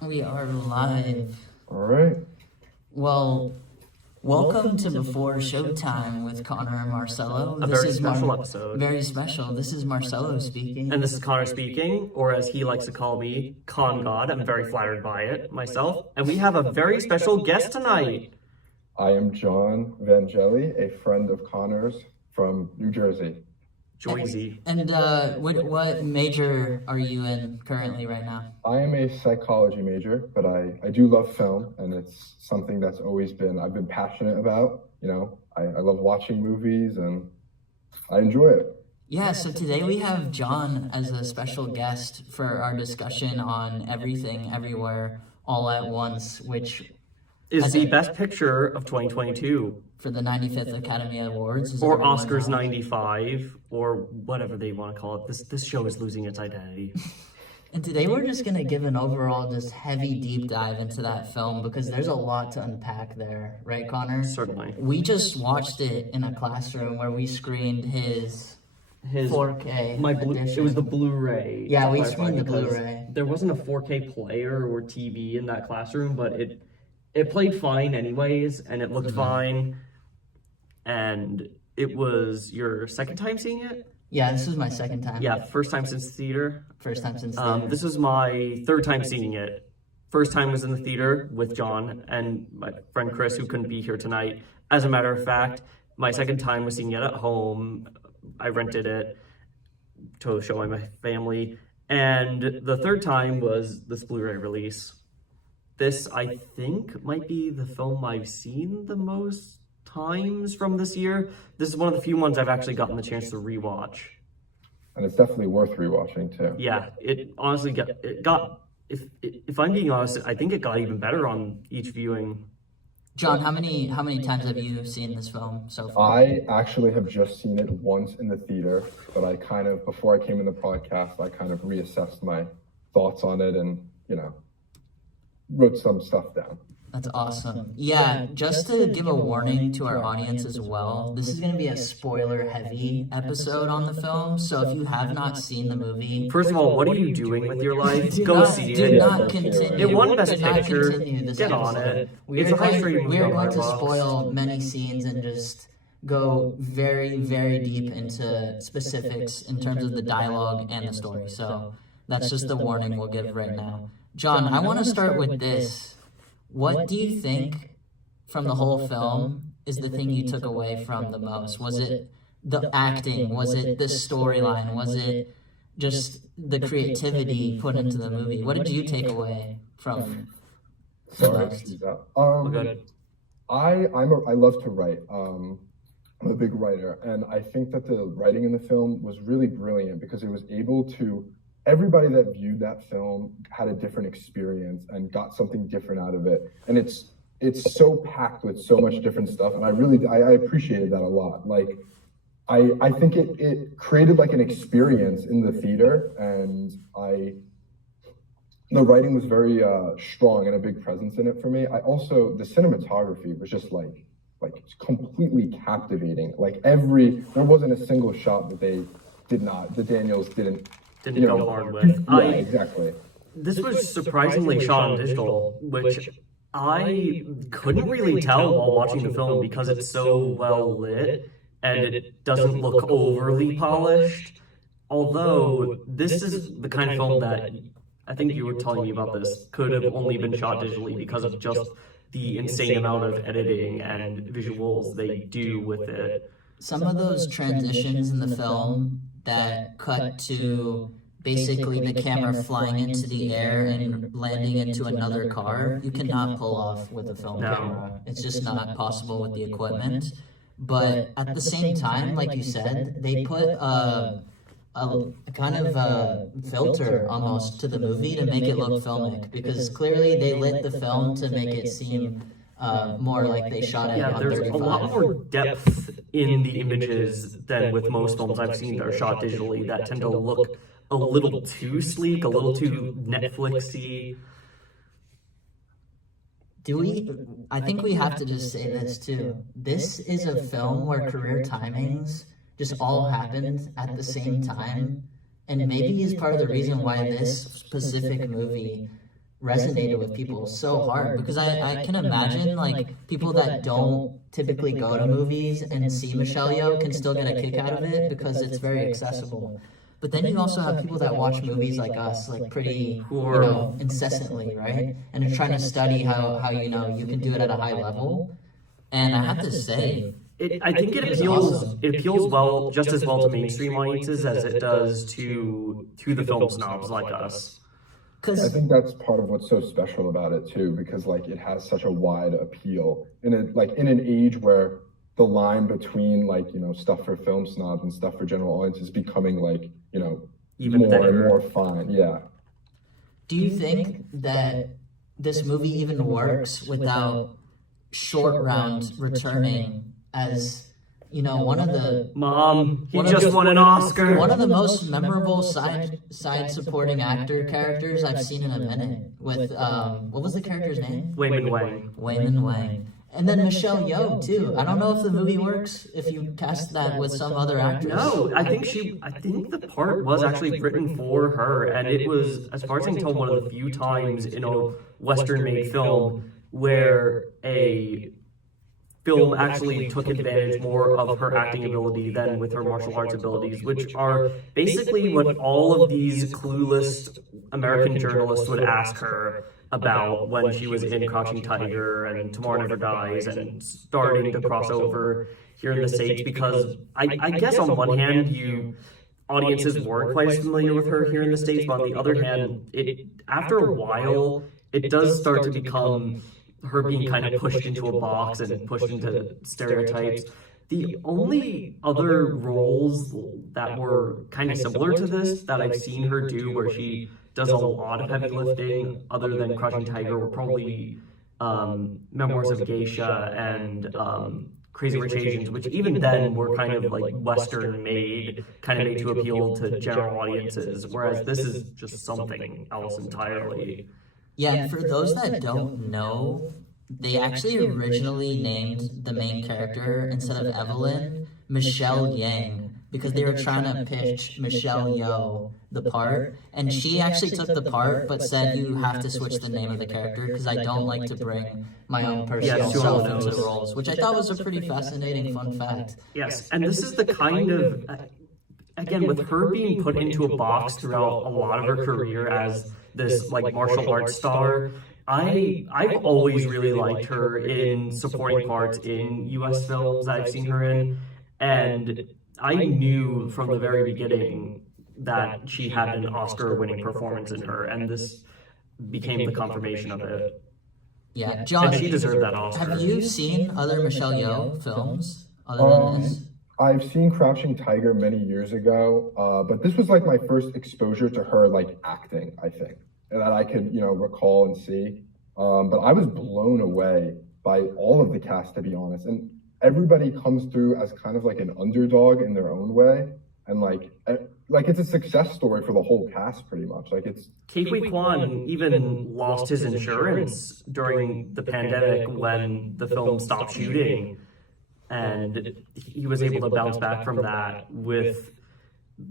We are live. All right. Well, welcome to Before Showtime with Connor and Marcelo. A very special episode. Very special. This is Marcelo speaking. And this is Connor speaking, or as he likes to call me, Con God. I'm very flattered by it myself. And we have a very special guest tonight. I am John Vangeli, a friend of Connor's from New Jersey. Joyzy. And what major are you in currently right now? I am a psychology major, but I do love film, and it's something that's always I've been passionate about. You know, I love watching movies, and I enjoy it. Yeah, so today we have John as a special guest for our discussion on Everything, Everywhere, All at Once, which is the best picture of 2022. For the 95th Academy Awards. Or Oscars 95, or whatever they want to call it. This show is losing its identity. And today we're just going to give an overall just heavy deep dive into that film because there's a lot to unpack there. Right, Connor? Certainly. We just watched it in a classroom where we screened his 4K edition. It was the Blu-ray. Yeah, we screened the Blu-ray. There wasn't a 4K player or TV in that classroom, but it played fine anyways, and it looked fine. And it was your second time seeing it? Yeah, this is my second time. Yeah, first time since theater. First time since theater. This was my third time seeing it. First time was in the theater with John and my friend Chris, who couldn't be here tonight. As a matter of fact, my second time was seeing it at home. I rented it to show my family. And the third time was this Blu-ray release. This, I think, might be the film I've seen the most times from this year. This is one of the few ones I've actually gotten the chance to rewatch. And it's definitely worth rewatching too. Yeah, it honestly got if I'm being honest, I think it got even better on each viewing. John, how many times have you seen this film so far? I actually have just seen it once in the theater, but before I came in the podcast, I kind of reassessed my thoughts on it and, wrote some stuff down. That's awesome. Yeah, just to give a warning to our audience as well, this is going to be a spoiler-heavy episode on the film, so if you have not seen the movie... First of all, what are you doing with your life? Go see it. Do not continue. It won Best Picture. Get on it. It's a high-rated movie. We are going to spoil many scenes and just go very, very deep into specifics in terms of the dialogue and the story, so that's just the warning we'll give right now. John, I want to start with this. What do you think from the whole film is the thing you took away from the most? Was it the acting? Was it the storyline? Was it just the creativity put into the movie? What did you take away from the most? I love to write. I'm a big writer, and I think that the writing in the film was really brilliant because it was able to everybody that viewed that film had a different experience and got something different out of it. And it's so packed with so much different stuff. And I appreciated that a lot. Like, I think it created like an experience in the theater, and the writing was very strong and a big presence in it for me. The cinematography was just like completely captivating. Like there wasn't a single shot that the Daniels didn't go hard with. Yeah, exactly. This was surprisingly shot on digital, which I couldn't really tell while watching the film because it's so well lit and it doesn't look overly polished. Although this is the kind of film that I think you were telling me about this could have only been shot digitally because of just the insane amount of editing and visuals they do with it. Some of those transitions in the film that cut to basically the camera flying into the air and landing into another car, you cannot pull off with a film camera. It's just not possible with the equipment. But at the same time, like you said, they put a kind of a filter almost to the movie to make it look filmic, because clearly they lit the film to make it seem more like they shot it on 35. There's a lot more depth in the images than with most films I've seen that are shot digitally that tend to look a little too sleek, a little too Netflixy. I think we have to just say this too. This is a film where career timings just all happened at the same time, and maybe is part of the reason why this specific movie resonated with people so hard, because I can imagine like people that don't typically go to movies and see Michelle Yeoh can still get a kick out of it because it's very accessible. But then you also have people that watch movies like us, like pretty, incessantly, right? And are trying to study how you can do it at a high level. And I have to say, I think it appeals. awesome. It appeals well, just as well to mainstream audiences as it does to the film snobs like us. I think that's part of what's so special about it too, because like it has such a wide appeal in an age where the line between like, stuff for film snobs and stuff for general audience is becoming like, Even more thinner. and more fine. Yeah. Do you think that this movie even works without Short Round returning as, one of the Mom, he One of just the- won an Oscar. one of the most memorable side supporting actor characters I've seen in a minute? With what was the character's name? Wayman Wang. Wayman Wang. And then Michelle Yeoh too. I don't know if the movie works if you cast that with some other actress. No, I think the part was actually written for her, and it was, as far as I can tell, one of the few times in a Western-made film where a film actually took advantage more of her acting ability than with her martial arts abilities, which are basically what all of these clueless American journalists would ask her about when she was in Crouching Tiger and Tomorrow Never Dies and starting to cross over here in the States, because I guess on one hand, audiences weren't quite as familiar with her here in the States, but on the other hand, after a while, it does start to become her being kind of pushed into a box and pushed into stereotypes. The only other roles that were kind of similar to this that I've seen her do, where she does a lot of heavy lifting other than Crouching Tiger, were probably Memoirs of a Geisha and Crazy Rich Asians, which even then were kind of like Western made, kind of made to appeal to general audiences, whereas this is just something else entirely. Yeah, and for those that don't know, they actually originally named the main character, instead of Evelyn, Michelle Yang, because they were trying to pitch Michelle Yeoh the part, and she actually took the part but said you have to switch the name of the character because I don't like to bring my own personal Yes, self who into knows? roles, which I thought was a pretty fascinating fun fact. Yes, and this is the kind of, again, with her being put into a box throughout a lot of her career as this like martial arts star, I've always really liked her in supporting parts in U.S. films that I've seen her in, and I knew from the very beginning that she had an Oscar-winning performance in her, and this became the confirmation of it. Yeah, John, And she deserved that Oscar. have you seen other Michelle Yeoh films other than this? I've seen Crouching Tiger many years ago, but this was like my first exposure to her like acting, I think, and that I could, recall and see. But I was blown away by all of the cast, to be honest. And everybody comes through as kind of like an underdog in their own way. And like it's a success story for the whole cast, pretty much. Like it's Ke Kwan even lost his insurance during the pandemic when the film stopped shooting, and he was able to bounce back from that with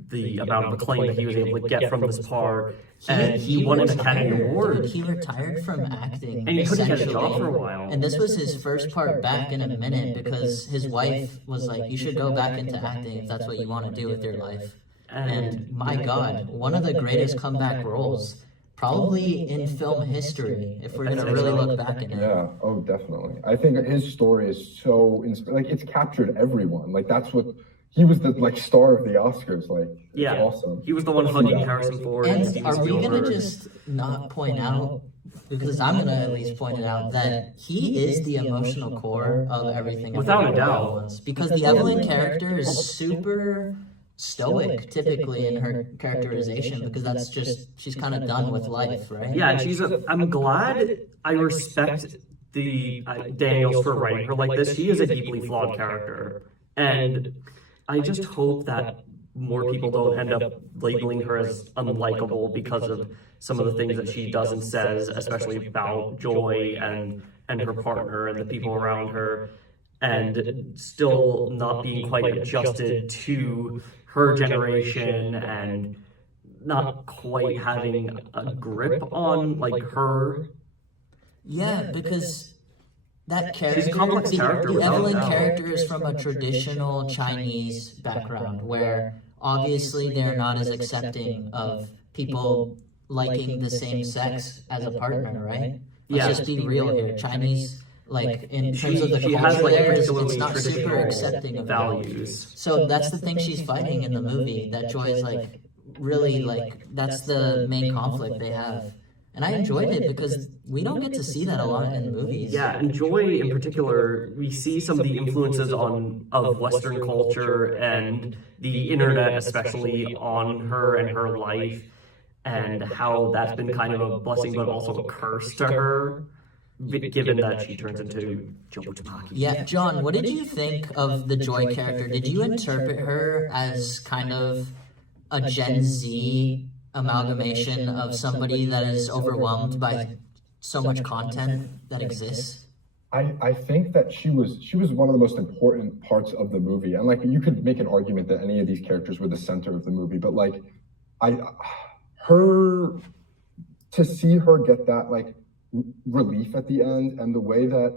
the amount of acclaim that he was able to get from this part, and he won an Academy Award. Dude, he retired from acting, And he couldn't get a job essentially. for a while. And this was his first part back in a minute because his wife was like, "You should go back into acting if that's what you want to do with your life." And my God, one of the greatest comeback roles, probably in film history, if we're gonna really look back at it. Yeah, oh, definitely. I think his story is so like it's captured everyone. Like that's what he was, the like star of the Oscars. Like it's Yeah, awesome. he was the one hugging Harrison Ford and And Steven are we Spielberg. gonna just not point out, because I'm gonna at least point it out, that he is the emotional core of everything. Without a doubt. Ones. Because the Evelyn character is super stoic, typically in her characterization, because that's just she's kind of done with life, right? Yeah, and I'm glad, I respect the Daniels for writing her like this. She is a deeply flawed character, and I just hope that more people don't end up labeling her as unlikable because of some of the things that she does and says, especially about Joy and her partner and the people around her, and still not being quite adjusted to her generation and not quite having a grip on like her. Yeah, because that character, She's a complex character, the without Evelyn doubt. character is from a traditional Chinese background where obviously they're not as accepting of people liking the same sex as a partner, right? Let's Yeah. just be real here. Chinese, like in terms of the She has culture like there, it's particularly not super traditional accepting of that. values. So that's the thing she's fighting in the movie. That Joy is like really like that's the main conflict they have. And I enjoyed it because we don't get to see that a lot in movies. Yeah, and Joy in particular, we see some of the influences of Western culture and the internet, especially on her and her life, and how that's been kind of a blessing but also a curse to her, given that she turns into Joe Tamaki. Yeah, John, what did you think of the Joy character? Did you interpret her as kind of a Gen Z amalgamation of somebody that is overwhelmed by so much content that exists? I think that she was one of the most important parts of the movie, and like you could make an argument that any of these characters were the center of the movie, but like her to see her get that like relief at the end, and the way that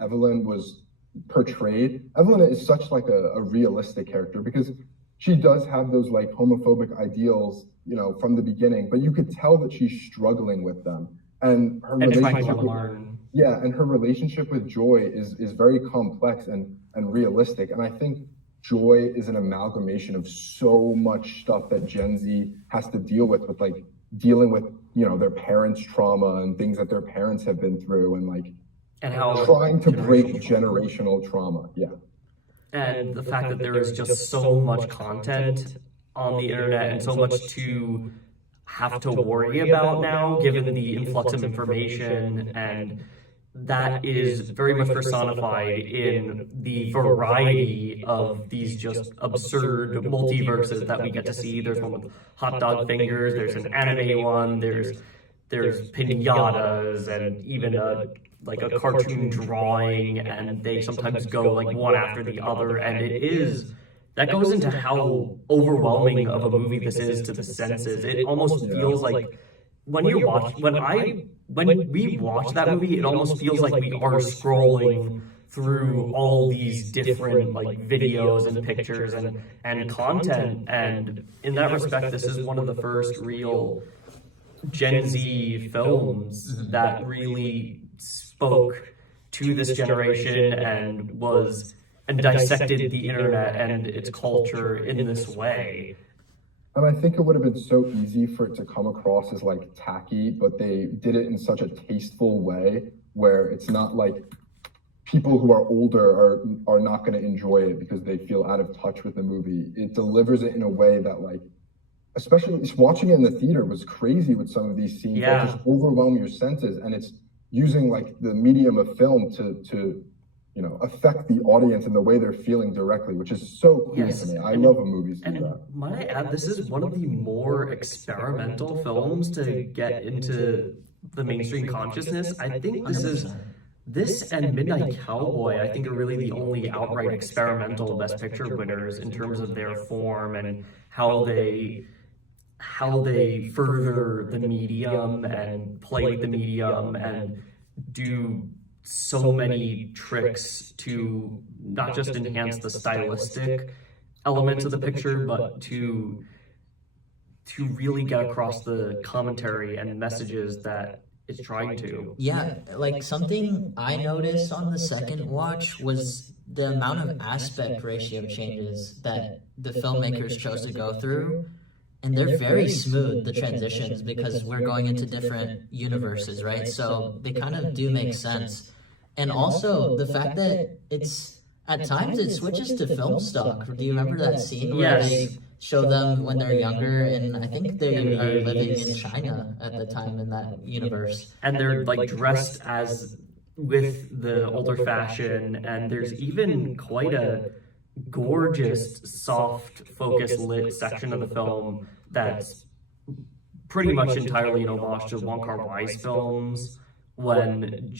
Evelyn was portrayed. Evelyn is such like a realistic character because she does have those like homophobic ideals, you know, from the beginning, but you could tell that she's struggling with them. And her relationship and her relationship with Joy is very complex and realistic. And I think Joy is an amalgamation of so much stuff that Gen Z has to deal with like dealing with, you know, their parents' trauma and things that their parents have been through, and how trying to break generational trauma. Yeah. And the fact that there is just so much content on the internet and so much to have to worry about now, given the influx of information, and that is very much personified in the variety of these just absurd multiverses that we get to see. There's one with hot dog fingers, there's an anime one, there's pinatas, and even a cartoon drawing, and they sometimes go like one after the other, and that goes into how overwhelming of a movie this is to the senses. It almost feels like when we watch that movie, it almost feels like we are scrolling through all these different like videos and pictures and content. And in that respect, this is one of the first real Gen Z films that really spoke to this generation and dissected the internet and its culture in this way. And I think it would have been so easy for it to come across as like tacky, but they did it in such a tasteful way where it's not like people who are older are not going to enjoy it because they feel out of touch with the movie. It delivers it in a way that, like, especially watching it in the theater was crazy with some of these scenes that just overwhelm your senses, and it's using like the medium of film to you know, affect the audience and the way they're feeling directly, which is so cool to me. I love when movies do that. Might I add, this is one of the more experimental films to get into the mainstream consciousness. I think this and Midnight Cowboy, I think, are really the only outright experimental Best Picture winners in terms of their form and how they further the medium and play with the medium and do so many tricks to not just enhance the stylistic elements of the picture, but to really get across the commentary and messages that it's trying to. Yeah, like something I noticed on the second watch was the amount of aspect ratio changes that the filmmakers chose to go through. And they're very smooth, the transitions, because we're going into different universes, right? So they kind of do make sense. And also the fact that at times it switches to film stock. Do you remember that scene where they show them when they're younger, and I think they are living in China at the time in that universe. And they're like dressed as with the older fashion, and there's even quite a gorgeous, soft, focus lit section of the film that's pretty much entirely an homage to Wong Kar-wai's films, when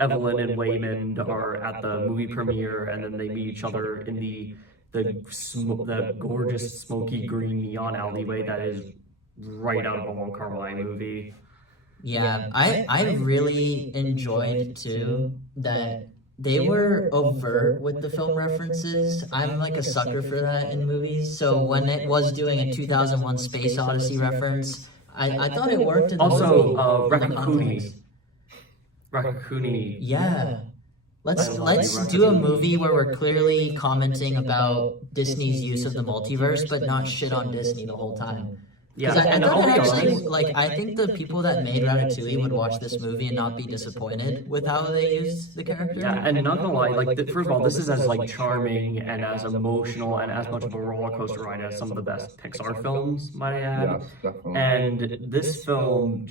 Evelyn and Waymond are at the movie premiere, and then they meet each other in the the gorgeous smoky green neon alleyway that is right out of a Wong Kar-wai movie. Yeah, I really enjoyed too that they were overt with the film references. I'm like a sucker for that in movies. So when it was doing a 2001 Space Odyssey reference, I thought it worked in the movie. Raccoonie. Raccoonie. Yeah. Let's do a movie where we're clearly commenting about Disney's use of the multiverse, but not shit on Disney the whole time. Yeah, I think the people that made Ratatouille would watch this movie and not be disappointed with how they used the character. Yeah, and not gonna lie, like first of all, this is as like charming and as emotional and as much of a roller coaster ride as some of the best Pixar films, might I add. Yes, definitely. And this film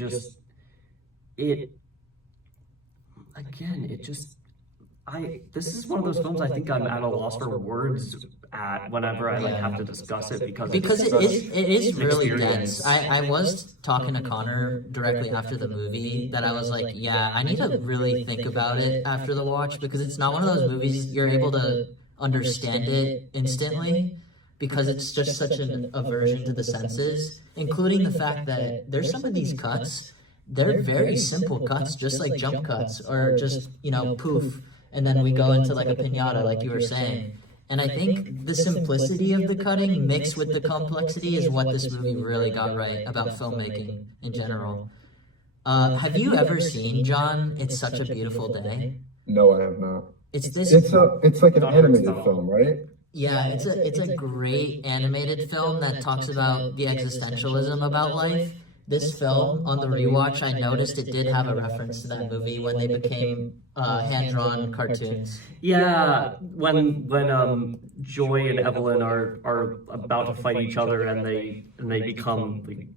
this is one of those films I think I'm at a loss for words at whenever I have to discuss it because it is really dense. I was talking to Connor directly after the movie that I was like, yeah, I need to really think about it after the watch because it's not one of those movies you're able to understand it instantly because it's just such an aversion to the senses, including the fact that there's some of these cuts, they're very simple cuts, just like jump cuts or just, poof. And then we go into like a piñata, like you were saying. And I think the simplicity of the cutting mixed with the complexity is what this movie really got right about filmmaking in general. Have you ever seen, John, It's Such a Beautiful Day? No, I have not. It's like an animated film, right? Yeah, it's a great animated film that talks about the existentialism about life. This film, on the rewatch, I noticed it did have a reference to that movie when they became hand-drawn cartoons. Yeah, when Joy and Evelyn are about to fight each other and they become like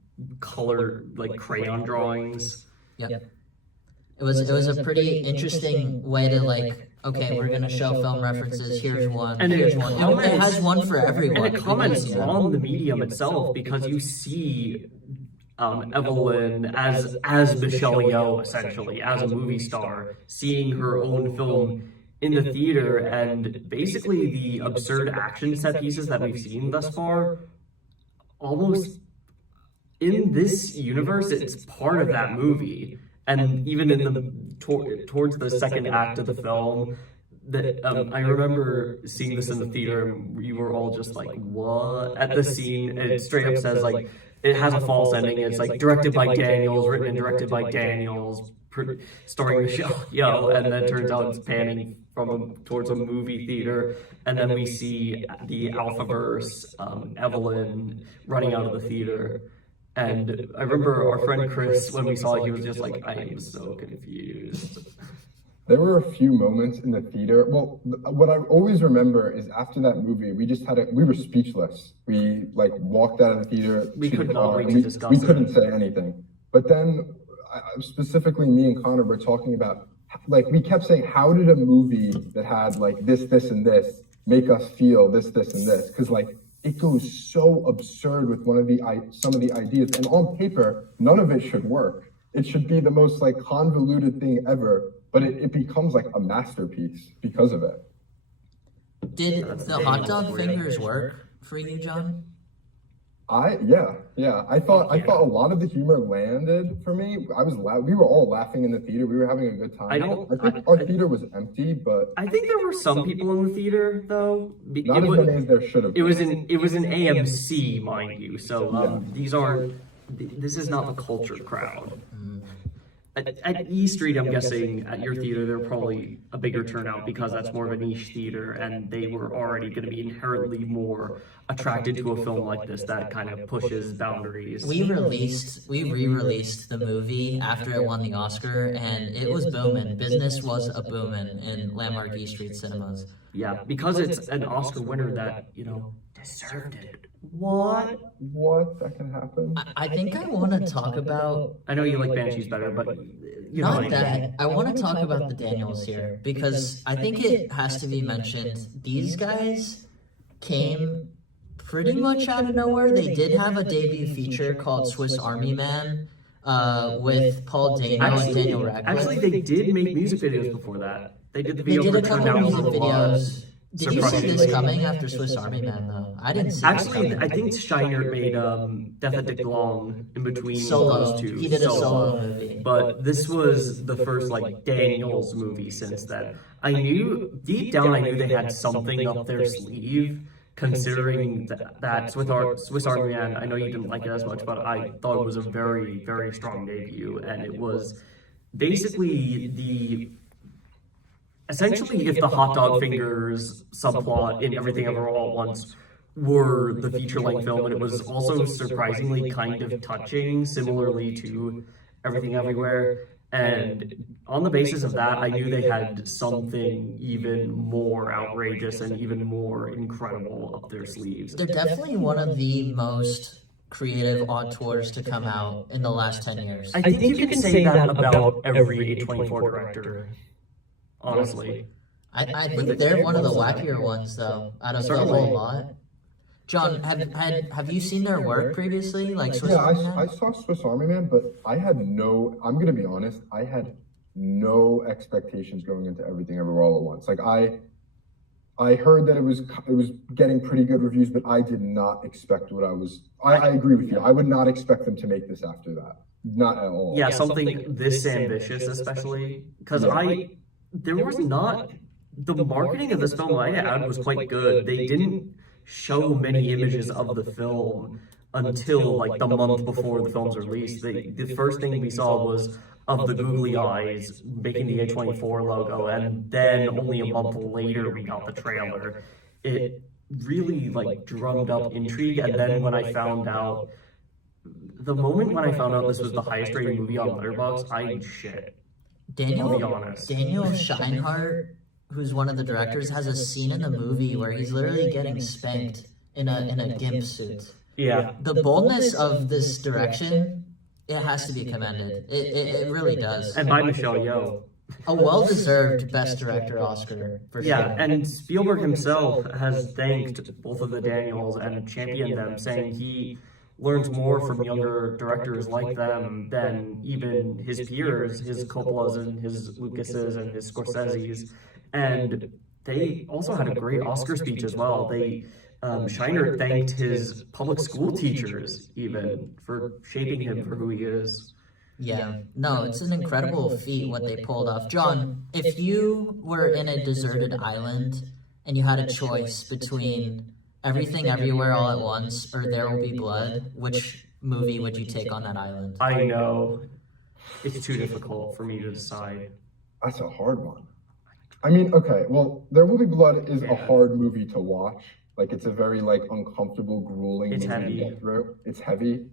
color like crayon drawings. Yep. It was a pretty interesting way to like, okay, we're gonna show film references. Here's one. And here's one. It has one for everyone. And it comments on the medium itself because you see Evelyn as Michelle Yeoh, essentially, as a movie star, seeing her own film in the theater, and basically the absurd action set pieces that we've seen thus far, almost in this universe, it's part of that movie. And even in the towards the second act of the film, I remember seeing this in the theater, and we were all just like, "What?" At the scene, and it straight up says like, it has a false ending. It's like directed by Daniels, written and directed by Daniels, starring Michelle Yeoh, and then it turns out it's panning towards a movie theater, and then we see the Alphaverse, Evelyn running out of the theater. And I remember our friend Chris, when we saw it, he was just like, I am so confused. There were a few moments in the theater. Well, what I always remember is after that movie, we were speechless. We like walked out of the theater. We could not wait to discuss it. We couldn't say anything. But then, specifically, me and Connor were talking about, like, we kept saying, how did a movie that had like this, and this make us feel this, and this? Because like it goes so absurd with some of the ideas, and on paper, none of it should work. It should be the most like convoluted thing ever. But it becomes like a masterpiece because of it. Did the hot dog fingers work for you, John? Yeah. I thought a lot of the humor landed for me. We were all laughing in the theater. We were having a good time. I think our theater was empty, but I think there were some people in the theater though. Not as many as there should have been. It was an AMC, mind you. So this is not the culture crowd. At E Street, I'm guessing, at your theater, there were probably a bigger turnout because that's more of a niche theater, and they were already going to be inherently more attracted to a film like this that kind of pushes boundaries. We re-released the movie after it won the Oscar, and it was booming. Business was a booming in Landmark E Street cinemas. Yeah, because it's an Oscar winner that, deserved it. What? That can happen? I think I want to talk about... I know you like Banshees better, but... Not that. I want to talk about the Daniels here, because I think it has to be mentioned. These guys came pretty much out of nowhere. They did have a debut feature called Swiss Army Man with Paul Dano and Daniel Radcliffe. Actually, they did make music videos before that. They did the video a couple of music videos. Did you see this surprisingly. coming after Swiss Army Man, though? I didn't see this Actually, coming. I think Steiner made Death at Dick Long in between Solo. those two. He did a solo movie. But this was the first like Daniels movie since then. I knew deep down I knew they had something up their sleeve, considering that Swiss Army Man. I know you didn't like it as much, but I thought it was a very, very strong debut, and it was basically essentially if the hot dog fingers subplot in Everything Ever All at Once were the feature-length film, and it was also surprisingly kind of touching, similarly to Everything Everywhere. And on the basis of that, I knew they had something even more outrageous and even more incredible up their sleeves. They're definitely one of the most creative auteurs to come out in the last 10 years. I think you can say that about every A24 director, honestly. I think they're one of the wackier ones, though, out of the whole lot. John, have you seen their work previously? Like Swiss Yeah, Army Man? I saw Swiss Army Man, but I'm going to be honest, I had no expectations going into Everything Everywhere All at Once. Like I heard that it was getting pretty good reviews, but I did not expect what I agree with you. I would not expect them to make this after that. Not at all. Yeah, something this ambitious, especially because there was not the marketing of this film I had was quite good. They didn't show many images of the film until like the month before the film's release. The first thing we saw was of the googly eyes making the A24 logo, and then only a month later we got the trailer. It really like drummed up intrigue, and then the moment when I found out this was the highest rated movie on Letterboxd, I shit. I'll be honest. Daniel Scheinhardt, who's one of the directors, has a scene in the movie where he's literally getting spanked in a gimp suit. Yeah. The boldness of this direction, it has to be commended. It really does. And by Michelle Yeoh. A well-deserved Best Director Oscar, for sure. Yeah, and Spielberg himself has thanked both of the Daniels and championed them, saying he learns more from younger directors like them than even his peers, his Coppolas and his Lucases and his Scorseses. And they also had a great Oscar speech as well. Shiner thanked his public school teachers even for shaping him for who he is. Yeah, no, it's an incredible feat what they pulled off. John, if you were in a deserted island and you had a choice between Everything Everywhere All at Once or There Will Be Blood, which movie would you take on that island? I know. It's too difficult for me to decide. That's a hard one. I mean, okay, well, There Will Be Blood is a hard movie to watch. Like, it's a very, like, uncomfortable, grueling movie to get through. It's heavy.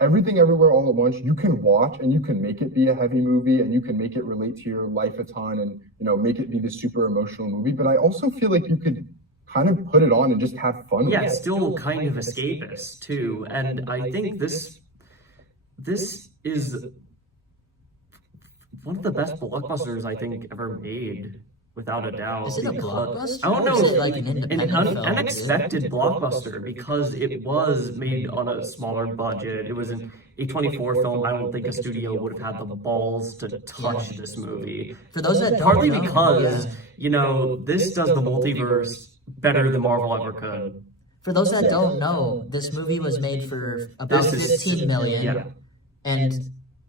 Everything Everywhere All at Once, you can watch and you can make it be a heavy movie and you can make it relate to your life a ton and, you know, make it be this super emotional movie. But I also feel like you could kind of put it on and just have fun with it. Yeah, still kind of escapist, too. And I think this is one of the best blockbusters I think ever made, without a doubt. Is it a blockbuster? I don't know. Or is it like an independent film? Unexpected blockbuster, because it was made on a smaller budget. It was an A24 film. I don't think a studio would have had the balls to touch this movie. For those that don't Partly know, because, you know, this does the multiverse better than Marvel ever could. For those that don't know, this movie was made for about 15 million, Yeah. and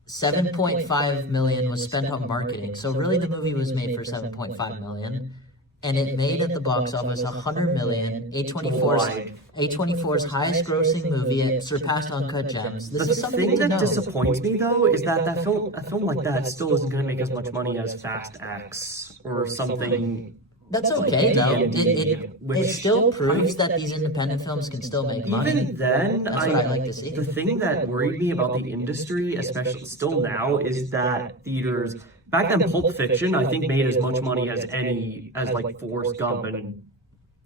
7.5 million was spent on marketing. So really the movie was made for 7.5 million, and it made at the box office 100 million. A24's highest grossing movie. It surpassed Uncut Gems. This is The something thing to know. that disappoints me though is that a film like that still isn't going to make as much money as Fast X or something. That's okay though. It Which- still proves that these independent films can still make money. Even then, That's what I like to see. the thing that worried me about the industry, especially still now, is that theaters back then, Pulp Fiction I think made as much money as like Forrest Gump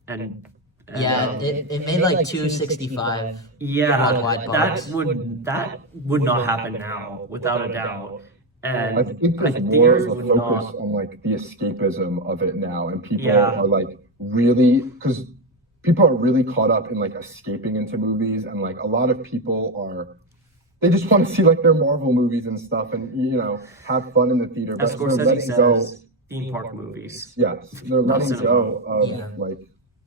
and Yeah, it made like 265. yeah, worldwide box. that would not happen now, without a doubt. And I think there's more theaters of a would focus not. on like the escapism of it now, and people Yeah. are like really, because people are really caught up in like escaping into movies, and like a lot of people they just want to see like their Marvel movies and stuff, and you know, have fun in the theater. As But they're Scorsese letting go. says, theme park movies. Yes, they're letting cinema. go of Yeah. like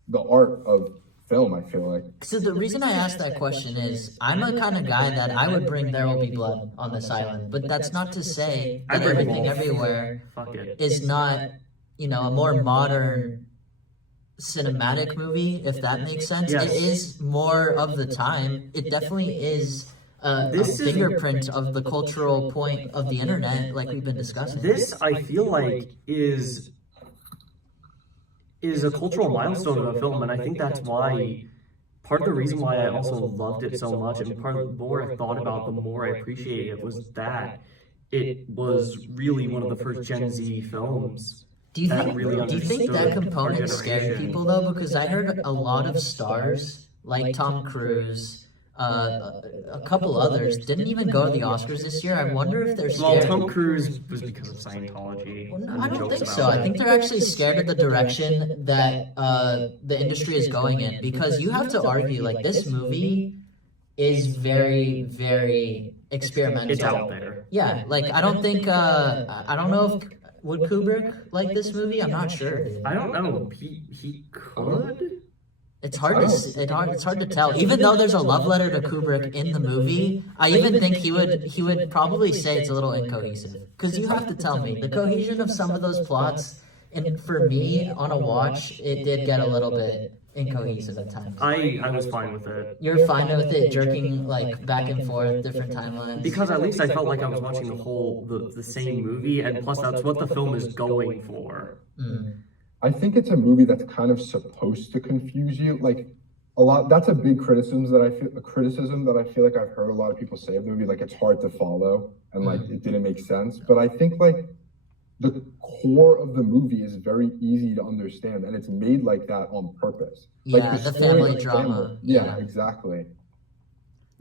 the art of film, I feel like. So the reason I asked that question is I'm a kind of guy that I would bring There Will Be Blood on this island, but that's not to say I that bring Everything both. Everywhere Fuck it. is not, a more modern cinematic movie, if that makes sense. Yes. It is more of the time. It definitely is a This is- fingerprint of the cultural point of the internet, like we've been discussing. This, I feel like, is a cultural milestone of a film, and I think that's why part of the reason why I also loved it so much, and part of the more I thought about, the more I appreciated it, was that it was really one of the first Gen Z films. Do you that think? really Do you think that understood our component scared generation. people though? Because I heard a lot of stars like Tom Cruise, a couple others didn't even go to the Oscars this year. I wonder if they're Well, scared. Tom Cruise was because of Scientology. Well, no, and I don't jokes think about so. I it. think they're actually scared of the direction that the industry is going in, because you have to argue like this movie is very, very experimental. It's out there. Yeah, like I don't think I don't know if would Kubrick like this movie. I'm not sure. I don't know. He could. It's hard to it's hard to tell. Even though there's a love letter to Kubrick in the movie, I even think he would probably say it's a little incohesive. Because you have to tell me the cohesion of some of those plots, and for me on a watch, it did get a little bit incohesive at times. I was fine with it. You're fine with it jerking like back and forth, different timelines. Because at least I felt like I was watching the same movie, and plus that's what the film is going for. I think it's a movie that's kind of supposed to confuse you. Like a lot, that's a big criticism that I feel like I've heard a lot of people say of the movie. Like it's hard to follow and like it didn't make sense. But I think like the core of the movie is very easy to understand, and it's made like that on purpose. Yeah, Like the story family of the drama. family. Yeah, Yeah. exactly.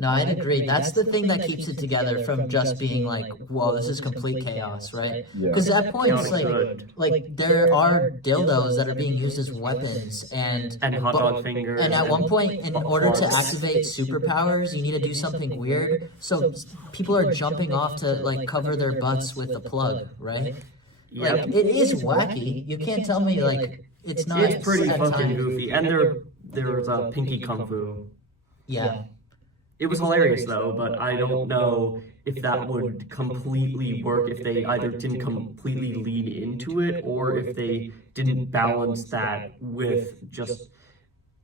No, I'd agree. That's the thing that keeps it together from just being like, whoa, this is complete chaos, right? Yeah. Because at points, Chaotic like there are dildos that are being used as weapons, and hot dog fingers. and at one point, in order to plugs. activate superpowers, you need to do something weird. So people are jumping off to like cover their butts with a plug, right? Yep. Like, it is wacky. You can't tell me like it's not. It's pretty at fucking times. goofy, and there was a pinky kung fu. Yeah. It was hilarious though, but I don't know if that would completely work if they either didn't completely lean into it or if they didn't balance that with just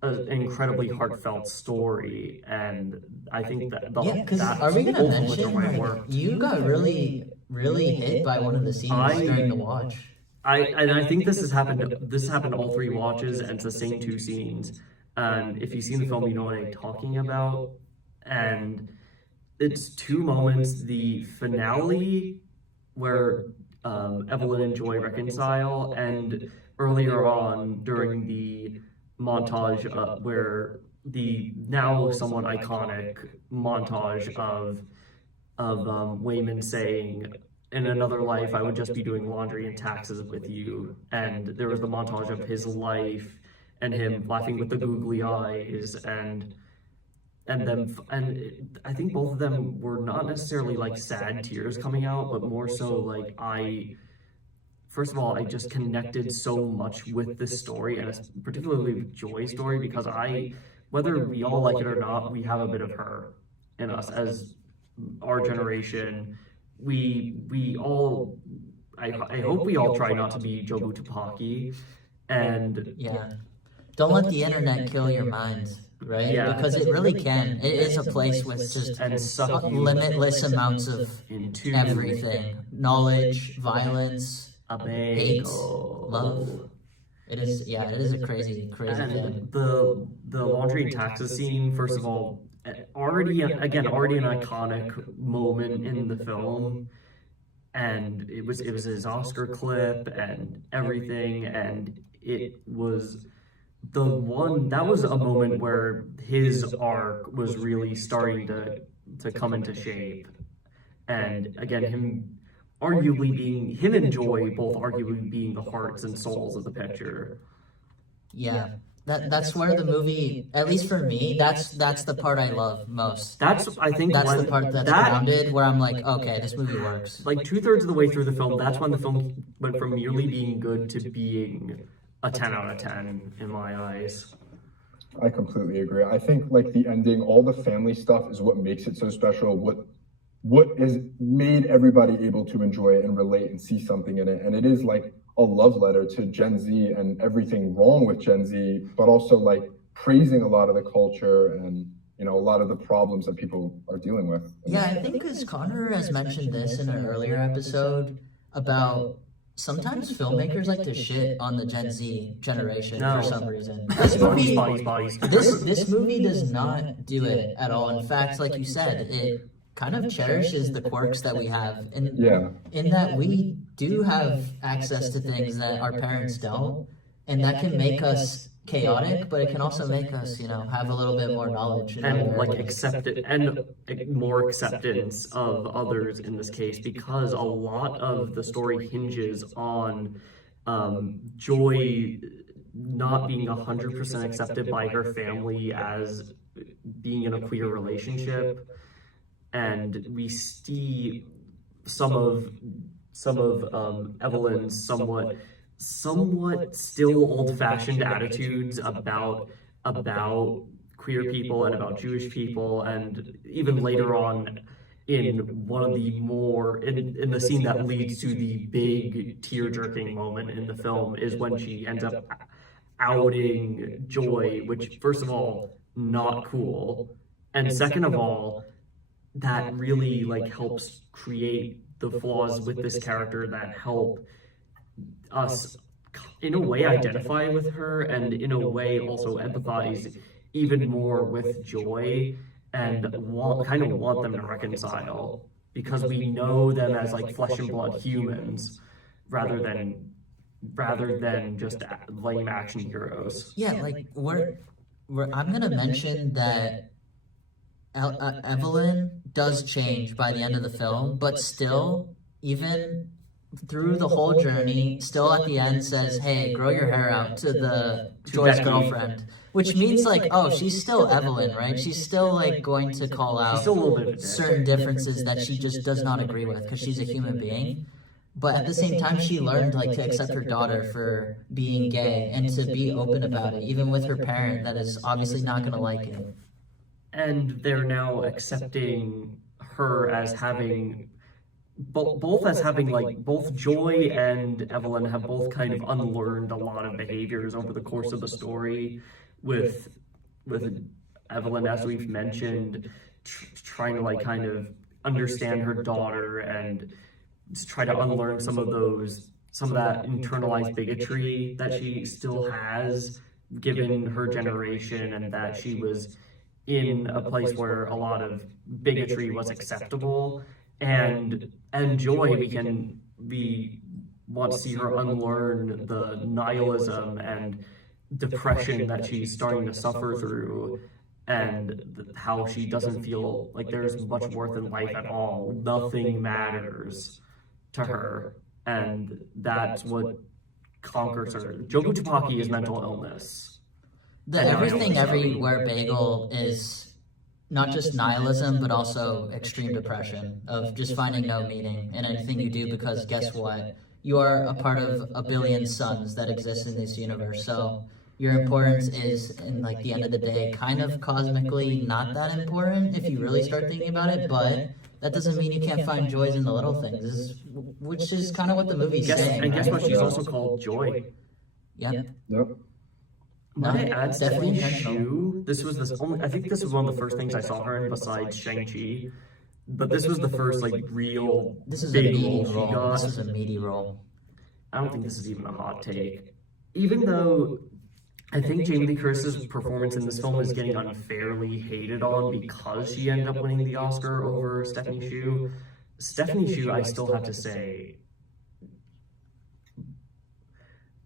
an incredibly heartfelt story. And I think that Yeah, because that are we gonna both of which mention are my like, work. you got really hit by one of the scenes during the watch? I think this has happened. This happened all three watches, and it's the same two scenes. And if you've seen the film, you know what I'm talking about. And it's two moments: the finale, where Evelyn and Joy reconcile, and earlier on during the montage where the now somewhat iconic montage of Wayman saying, "In another life, I would just be doing laundry and taxes with you." And there was the montage of his life and him laughing with the googly eyes, and I think both of them were not necessarily like sad tears coming out, but more so like first of all, I just connected so much with this story, and particularly with Joy's story, because whether we all like it or not, we have a bit of her in us as our generation. We all, I hope we all try not to be Jobu Tupaki, and Yeah. Don't let the internet kill your mind, right? Yeah. Because it really can. It is a place with just and suck you limitless amounts of into everything. Knowledge, violence, a hate, bagel. love. It is it is a crazy thing. And the laundry and taxes scene, first of all, already an iconic moment in the film, and it was his Oscar clip and everything, and it was that was a moment where his arc was really starting to come into shape, and again him and Joy both arguably being the hearts and souls of the picture. Yeah. that's where the movie, at least for me, that's the part I love most. I think That's when the part that's that grounded, where I'm like, okay, this movie works. like 2/3 of the way through the film, that's when the film went from merely being good to being a 10 out of 10 in my eyes. I completely agree. I think like the ending, all the family stuff is what makes it so special. What is made everybody able to enjoy it and relate and see something in it. And it is like a love letter to Gen Z and everything wrong with Gen Z, but also like praising a lot of the culture and, you know, a lot of the problems that people are dealing with. Yeah, I think because Connor has mentioned this in an earlier episode about sometimes filmmakers like to shit on the Gen Z generation No. for some reason. Bodies. This movie does not do it at all. In fact, like you said, it kind of cherishes the quirks that we have, in that we do have access to things that our parents don't, and that can make us chaotic, but it can also make us, you know, have a little bit more knowledge And like more acceptance of others in this case, because a lot of the story hinges on Joy not being 100% accepted by her family as being in a queer relationship, and we see some of Evelyn's somewhat still old-fashioned attitudes about queer people and about Jewish people, and even later on in one of the more in the scene that leads to the big tear-jerking moment in the film is when she ends up outing Joy, which first of all, not cool, and second of all, that really like helps create the flaws with this character that help us in a way identify with her, and in a way also empathize even more with Joy, and want them to reconcile, because we know them as like flesh and blood humans rather than just lame action heroes. Yeah, like I'm gonna mention that Evelyn does change by the end of the film, but still, even through the whole journey, still at the end says, "Hey, grow your hair out" to Joy's girlfriend, which means like, oh, she's still Evelyn, right? She's still like going to call out certain differences that she just does not agree with because she's a human being. But at the same time, she learned like to accept her daughter for being gay and to be open about it, even with her parent that is obviously not going to like it. And they're now accepting her as having both Joy and Evelyn have both kind of unlearned a lot of behaviors over the course of the story, with Evelyn, as we've mentioned, trying to like kind of understand her daughter and try to unlearn some of that internalized bigotry that she still has given her generation, and that she was in a place where a lot of bigotry was acceptable. And Joy, we want to see her unlearn the nihilism and depression that she's starting to suffer through, and how she doesn't feel like there's much worth in life at all. Nothing matters to her, and that's what conquers her. Jobu Tupaki is mental illness. The everything everywhere bagel is not just nihilism, but also extreme depression of just finding no meaning in anything you do, because guess what? You are a part of a billion suns that exist in this universe. So your importance is, in like the end of the day, kind of cosmically not that important if you really start thinking about it, but that doesn't mean you can't find joys in the little things, which is kind of what the movie's saying. And guess what? She's also called Joy. Yep. Might I add, Stephanie Hsu, I think this was one of the first things I saw her in besides Shang-Chi. But this was the first like real big role she got. This is a meaty role. I don't think this is even a hot take. Even though I think Jamie Lee Curtis's performance in this film is getting unfairly hated on because she ended up winning the Oscar over Stephanie Hsu. Stephanie Hsu, I still have to say,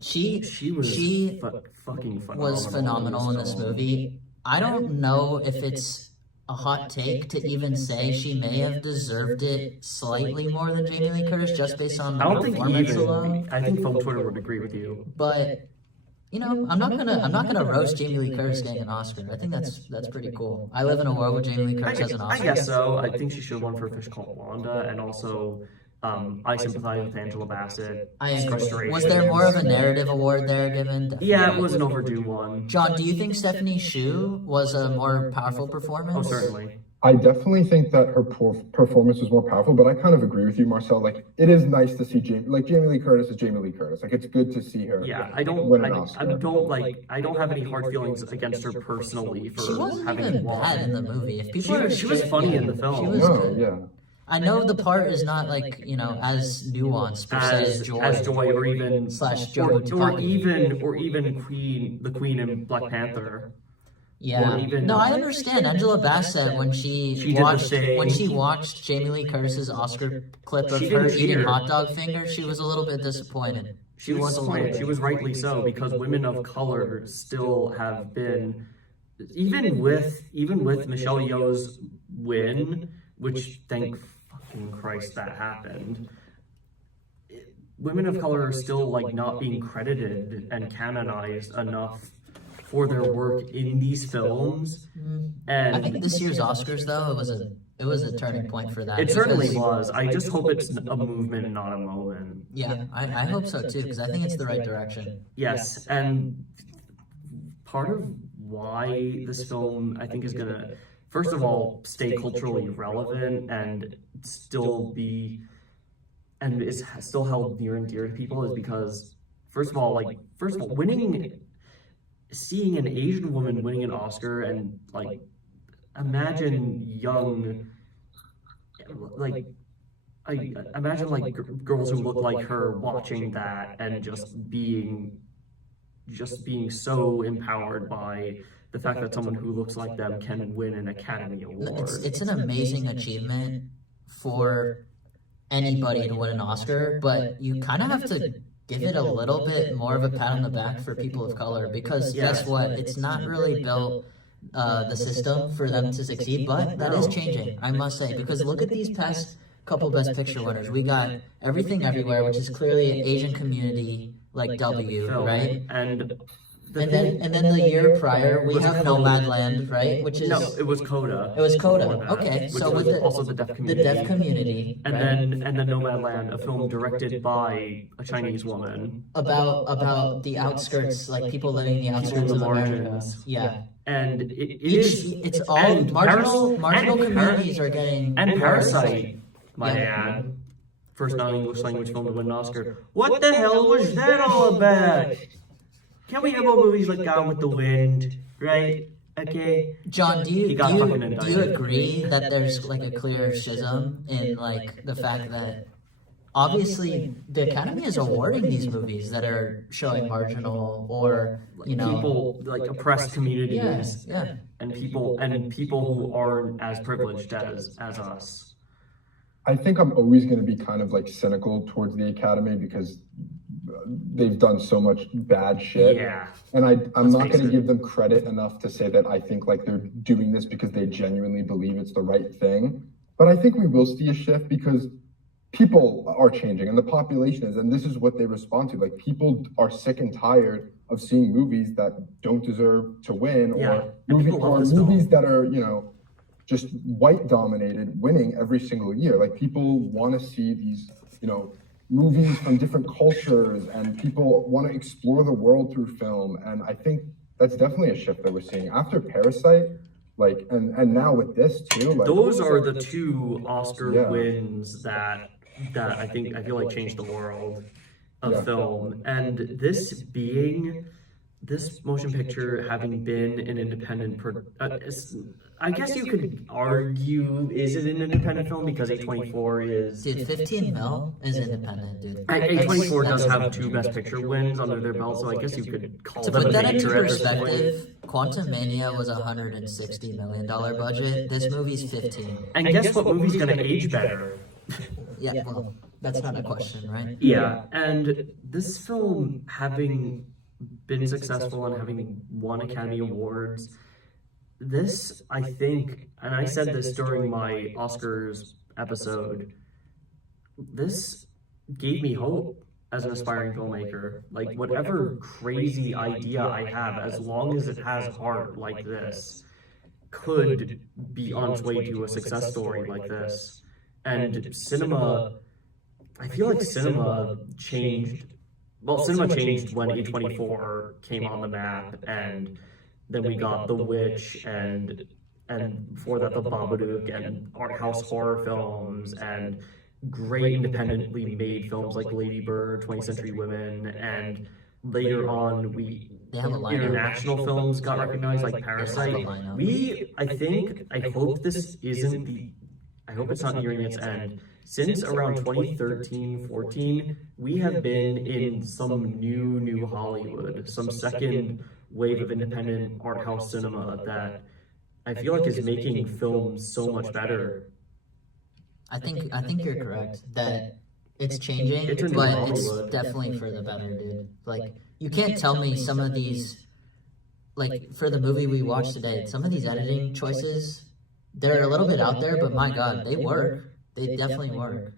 she was fucking phenomenal. Was phenomenal in this movie. I don't know if it's a hot take to even say she may have deserved it slightly more than Jamie Lee Curtis just based on the performance alone. I think Film Twitter would agree with you. But I'm not gonna roast Jamie Lee Curtis getting an Oscar. I think that's pretty cool. I live in a world where Jamie Lee Curtis has an I Oscar. guess so. I think she should have won for Fish Called Wanda, and also I sympathize with Angela Bassett. I agree. Frustration. Was there more of a narrative award there given? Yeah, it was an overdue one. John, do you think Stephanie Hsu was a more powerful performance? Oh, certainly. I definitely think that her performance was more powerful, but I kind of agree with you, Marcel. Like, it is nice to see Jamie Lee Curtis is Jamie Lee Curtis. Like, it's good to see her. Yeah, I don't have any hard feelings against her personally for She wasn't having even won. bad in the movie. If people She was funny in the film. She was No, good. yeah. I know the part is not like as nuanced per se as Joy, or even slash Joe or Buttigieg. even the Queen in Black Panther. Yeah. Or even- No, I understand. Angela Bassett when she She did the watched same. Jamie Lee Curtis's Oscar clip of She her didn't eating cheer. hot dog fingers, she was a little bit disappointed. She was disappointed. She was rightly so, because women of color still have been, even with Michelle Yeoh's win, which thank fucking Christ that happened. Women of color are still like not being credited and canonized enough for their work in these films. And I think this year's Oscars though it was a turning point for that. it certainly because- was. I just hope it's a movement and not a moment. Yeah, I hope so too because I think it's the right direction. Yes, and part of why this film, I think, is gonna, first of all, stay culturally relevant and still be, and is still held near and dear to people, is because, first of all, seeing an Asian woman winning an Oscar, and like, imagine young, like, I imagine like girls who look like her watching that and just being so empowered by the fact that someone who looks like them can win an Academy Award. It's an amazing achievement for anybody to win an Oscar, but you kind of have to give it a little bit more of a pat on the back for people of color because guess what? It's not really built the system for them to succeed, but that is changing, I must say, because look at these past couple Best Picture winners. We got Everything Everywhere, which is clearly an Asian community like W, film. right? And then the year prior we have Nomadland, right? Which is no, it was Coda. It was Coda. before that, Okay, which so was with also the deaf the community. deaf community, And right? then Nomadland, a film directed by a Chinese woman. about the outskirts, like people living in the outskirts the of America. margins. Yeah. And it is It's all and marginal and communities are getting and Parasite, my Yeah. ad. First non-English language film to win an Oscar. What the hell was that all about? Can we have more movies like Gone with the Wind, right? Okay. John, do He got fucking you indicted. agree that there's like a clear schism in like the fact that obviously the Academy is awarding these movies that are showing marginal or People like oppressed communities yeah. and people who aren't as privileged as us. I think I'm always going to be kind of like cynical towards the Academy because they've done so much bad shit. Yeah. And I'm not face going to it. give them credit enough to say that I think like they're doing this because they genuinely believe it's the right thing. But I think we will see a shift because people are changing and the population is, and this is what they respond to. Like people are sick and tired of seeing movies that don't deserve to win Yeah. or And people love this movies film. that are, just white dominated winning every single year. Like people want to see these, movies from different cultures and people want to explore the world through film. And I think that's definitely a shift that we're seeing after Parasite, like, and now with this too. Like, Those are the two Oscar Yeah. wins that I feel like changed the world of Yeah. film. And this motion picture having been an independent, I guess you could argue, is it an independent film because A24 is. Dude, 15 mil is independent, dude. A24 does That's- have two Best Picture wins under their belt, so I guess you could call To them put a that into major at this point. perspective, Quantum Mania was a $160 million budget. This movie's 15. And guess what movie's gonna age better? Yeah, well, that's not a question, right? Yeah, and this film having been successful and having won Academy Awards, this, I think, and I said this during my Oscars episode, this gave me hope as an aspiring filmmaker. Like, whatever crazy idea I have, as long as it has heart like this, could be on its way to a success story like this. And cinema, I feel like cinema changed. Well, cinema changed when A24 came on the map, and then we got The Witch, and before that The Babadook, and art house horror films, and great independently made films like Lady Bird, 20th Century Women, and later on They have a lineup. international films got recognized like Parasite. I hope this isn't the, I hope it's not nearing its end. Since around 2013, 14, we have been in some new Hollywood, some second wave of independent art house cinema that I feel like is making films so much better. I think you're correct that it's changing, It's but it's definitely for the better, dude. Like, you can't tell me some of these, like, for the movie we watched today, some of these editing choices, they're a little bit out there, but my God, they work. They definitely work.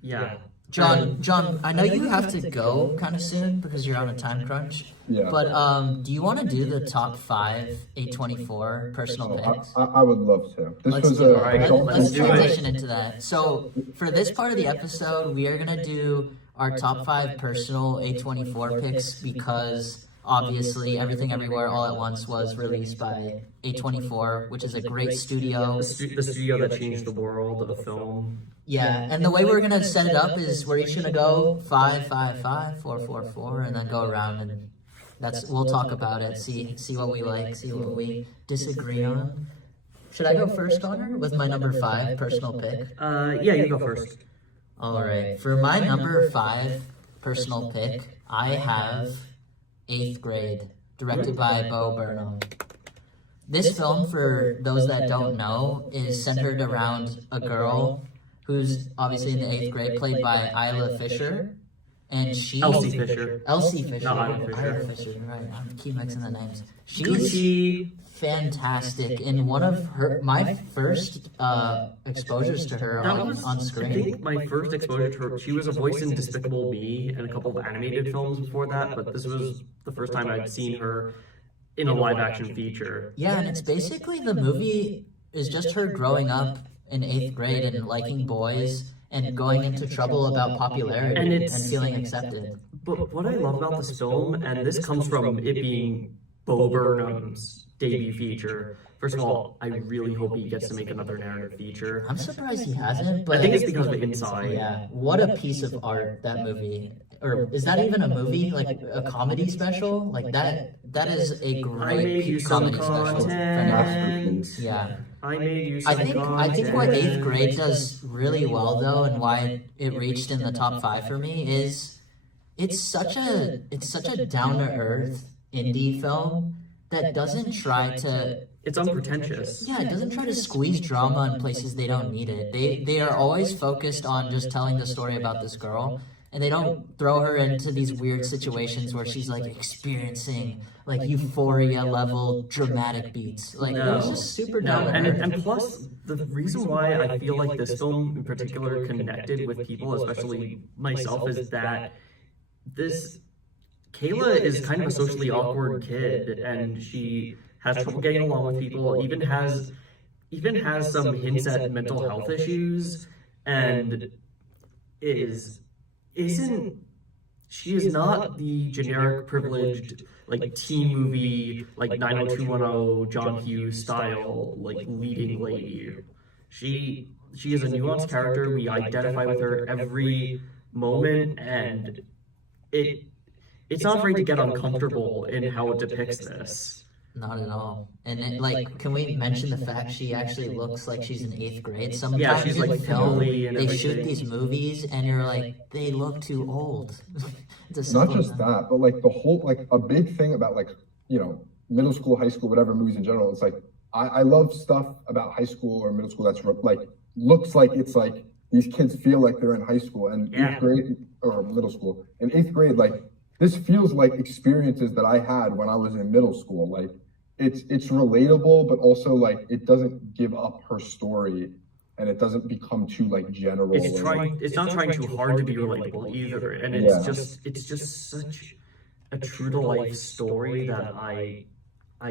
Yeah. John, I know you have to go kind of soon because you're on a time crunch. Yeah. But do you want to do the top 5 A24 personal picks? I would love to. This Let's was do a. it. I don't Let's think- transition into that. So for this part of the episode, we are gonna do our top 5 personal A24 picks because obviously Everything Everywhere All at Once was released by A24, which is a great studio. The studio that changed the world of film. Yeah, and the way we're gonna set it up is we're each gonna go 5, 5, 5, 4, 4, 4, and then go around and we'll talk about it. See what we like, see what we disagree on. Should I go first, Connor, with my number 5 personal pick? Yeah, you go first. All right, for my number 5 personal pick, I have 8th Grade, directed by Bo Burnham. This film, for those that don't know, is centered around a girl who's obviously in the 8th grade, played by Isla Fisher, and she Elsie Fisher. Elsie Fisher, Not Isla Fisher. Isla Fisher, right? I keep mixing the names. She's Gucci. fantastic in one of my first exposures to her on I screen. think my first exposure to her, she was a voice in Despicable Me and a couple of animated films before that, but this was the first time I'd seen her in a live action feature. Yeah, and it's basically the movie is just her growing up in 8th grade and liking boys and going into trouble about popularity and feeling accepted. But what I love about this film, and this comes from it being Bo Burnham's debut feature. First of all, I really hope he gets to make another narrative feature. I'm surprised he hasn't, but I think it's because of Inside. Yeah, what a piece of art that movie. Or is that even a movie? Like a comedy special? Like that is a I made you great some comedy special. content. Yeah. I made you some I think what 8th grade does really well though, and why it reached in the top 5 for me is it's such a down to earth indie film that doesn't try to. It's unpretentious. Yeah, it doesn't try to squeeze drama in places they don't need it. They are always focused on just telling the story about this girl, and they don't throw her into these weird situations where she's like experiencing like euphoria level dramatic beats. Like it was just super down to earth. And plus, the reason why I feel like this film in particular connected with people, especially myself, is that Kayla is kind of a socially awkward kid, and she has trouble getting along with people, even has some hints at mental health issues, and she is not the generic privileged like teen movie like 90210 John Hughes style like leading lady. She is a nuanced character. We identify with her every moment, and it's not afraid to get uncomfortable in how it depicts this. Not at all. And it, like, can we mention the fact she actually looks like she's in 8th grade? Sometimes Yeah, she's in like film, filmy and they shoot everything. these movies, and you're like, they look too old. It's Not just that, but like the whole, like a big thing about like, middle school, high school, whatever movies in general. It's like, I love stuff about high school or middle school that's like, looks like it's like these kids feel like they're in high school and 8th grade or middle school. In 8th grade, like this feels like experiences that I had when I was in middle school. Like it's relatable, but also like it doesn't give up her story. and it doesn't become too like general. It's not trying too hard to be relatable either, and it's just such a true to life story that I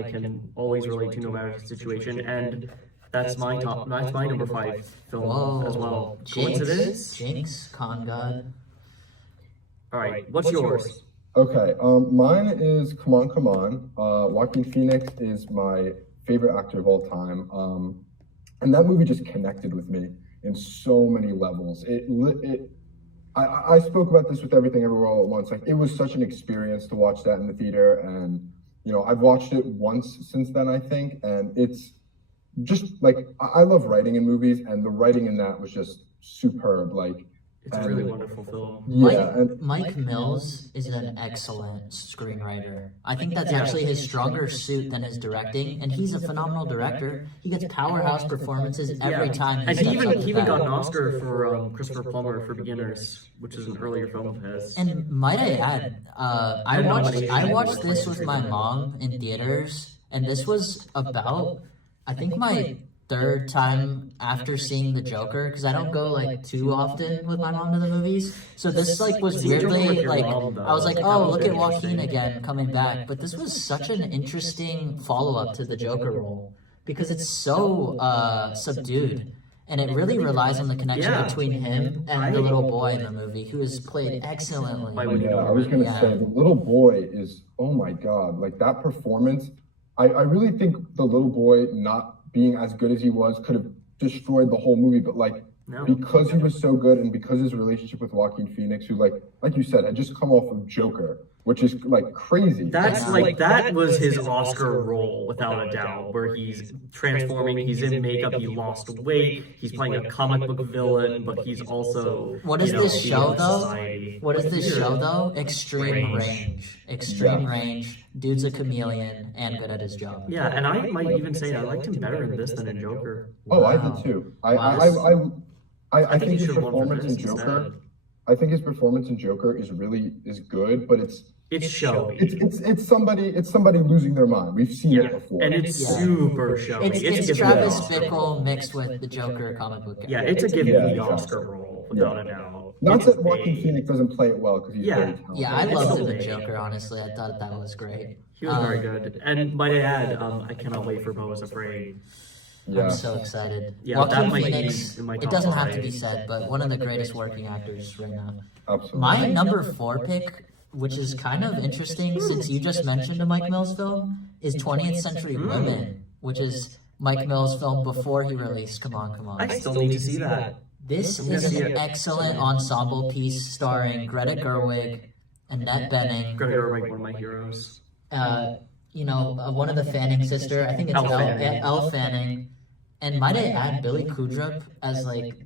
can always relate to no matter the situation, and that's my number 5 film as well. Coincidence? Jinx, Con God. All right, what's yours? Okay, mine is Come On, Come On. Joaquin Phoenix is my favorite actor of all time, and that movie just connected with me in so many levels. I spoke about this with Everything Everywhere All at Once. Like, it was such an experience to watch that in the theater, and I've watched it once since then, I think, and it's just like I love writing in movies, and the writing in that was just superb. Like, it's a really wonderful film. Yeah, Mike Mills is an excellent screenwriter. I think that's actually his stronger suit than his directing, and he's a phenomenal director. He gets powerhouse performances every time. And he even got an Oscar for Christopher Plummer for Beginners, which is an earlier film of his. And might I add, I watched this with my mom in theaters, and this was about, I think, my 3rd time after seeing the Joker, because I don't go like too often with my mom to the movies. So this like was weirdly like, I was like, oh, look at Joaquin again coming back. But this was such an interesting follow-up to the Joker role, because it's so subdued, and it really relies on the connection between him and the little boy in the movie, who is played excellently. Yeah, I was gonna say, the little boy is, oh my God, like that performance. I really think the little boy not being as good as he was could have destroyed the whole movie, but because he was so good, and because his relationship with Joaquin Phoenix, who like you said, had just come off of Joker, which is like crazy. That was his Oscar role without a doubt, where he's transforming, he's in makeup, he lost weight, he's playing a comic book villain, but he's also What is this show though? Extreme range. Dude's a chameleon and good at his job. Yeah, and I might even say I liked him better in this than in Joker. Oh, I did too. I think his performance in Joker. I think his performance in Joker is good, but it's showy. It's somebody losing their mind. We've seen it before, and it's super showy. It's Travis Bickle mixed with the Joker comic book. Yeah, it's a give me the Oscar role without a doubt. Not that Joaquin Phoenix doesn't play it well, because he's very talented. Yeah, I loved him in Joker, honestly. I thought that was great. He was very good. And might I add, I cannot wait for Beau is Afraid. Yeah. I'm so excited. Yeah, Joaquin that Phoenix, in my top it doesn't have to 5. be said, but one of the greatest working actors right now. Absolutely. My number 4 pick, which is kind of interesting since you just mentioned a Mike Mills film, is 20th Century Women, which is Mike Mills' film before he released Come On, Come On. I still need to see that. This is an excellent ensemble piece starring Greta Gerwig, Annette Bening. Greta Gerwig, one of my heroes. One of the Fanning sister. I think it's Elle Fanning. And might I add Billy Kudrup as like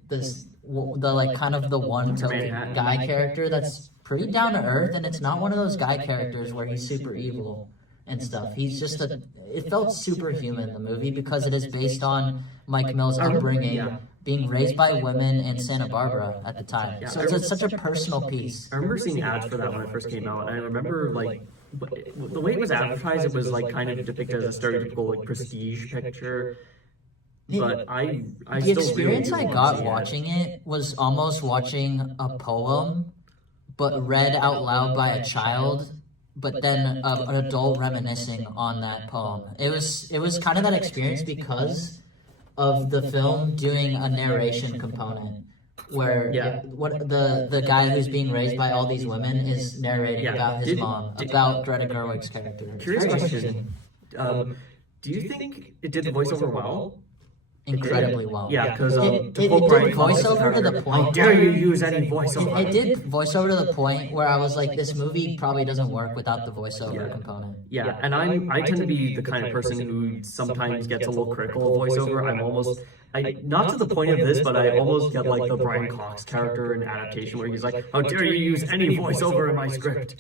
kind of the one token guy character that's pretty down to earth, and it's not one of those guy characters where he's super evil and stuff. He's just it felt superhuman, the movie, because it is based on Mike Mills' upbringing, being raised by women in Santa Barbara at the time. So it's such a personal piece. I remember seeing ads for that when it first came out, and I remember the way it was advertised, it was like kind of depicted as a stereotypical like prestige picture. But the experience I got watching it was almost watching a poem, but read out loud by a child, but then an adult reminiscing on that poem. It was kind of that experience because of the film doing a narration component, where the guy who's being raised by all these women is narrating about his mom, about Greta Gerwig's character. Curious question. Do you think it did the voiceover well? Incredibly well. Yeah, because it did voiceover to the point. How dare you use any voiceover? It did voiceover to the point where I was like, this movie probably doesn't work without the voiceover component. Yeah, and I tend to be the kind of person who sometimes gets a little critical of voiceover. I'm almost, not to the point of this, but I almost get like the Brian Cox character in Adaptation, where he's like, how dare you use any voiceover in my script?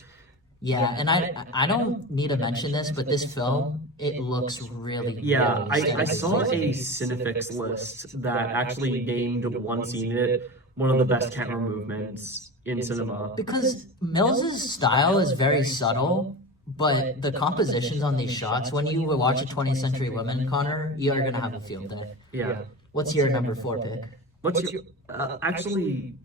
Yeah, and I don't need to mention this, but this film, it looks really, yeah, really I saw a Cinefix list that actually named one scene in it one of the best camera movements in cinema. Because Mills' style is very subtle, but the compositions on these shots, when you watch a 20th Century Women, Connor, you are going to have a field day. Yeah. What's your number 4 pick? What's your actually?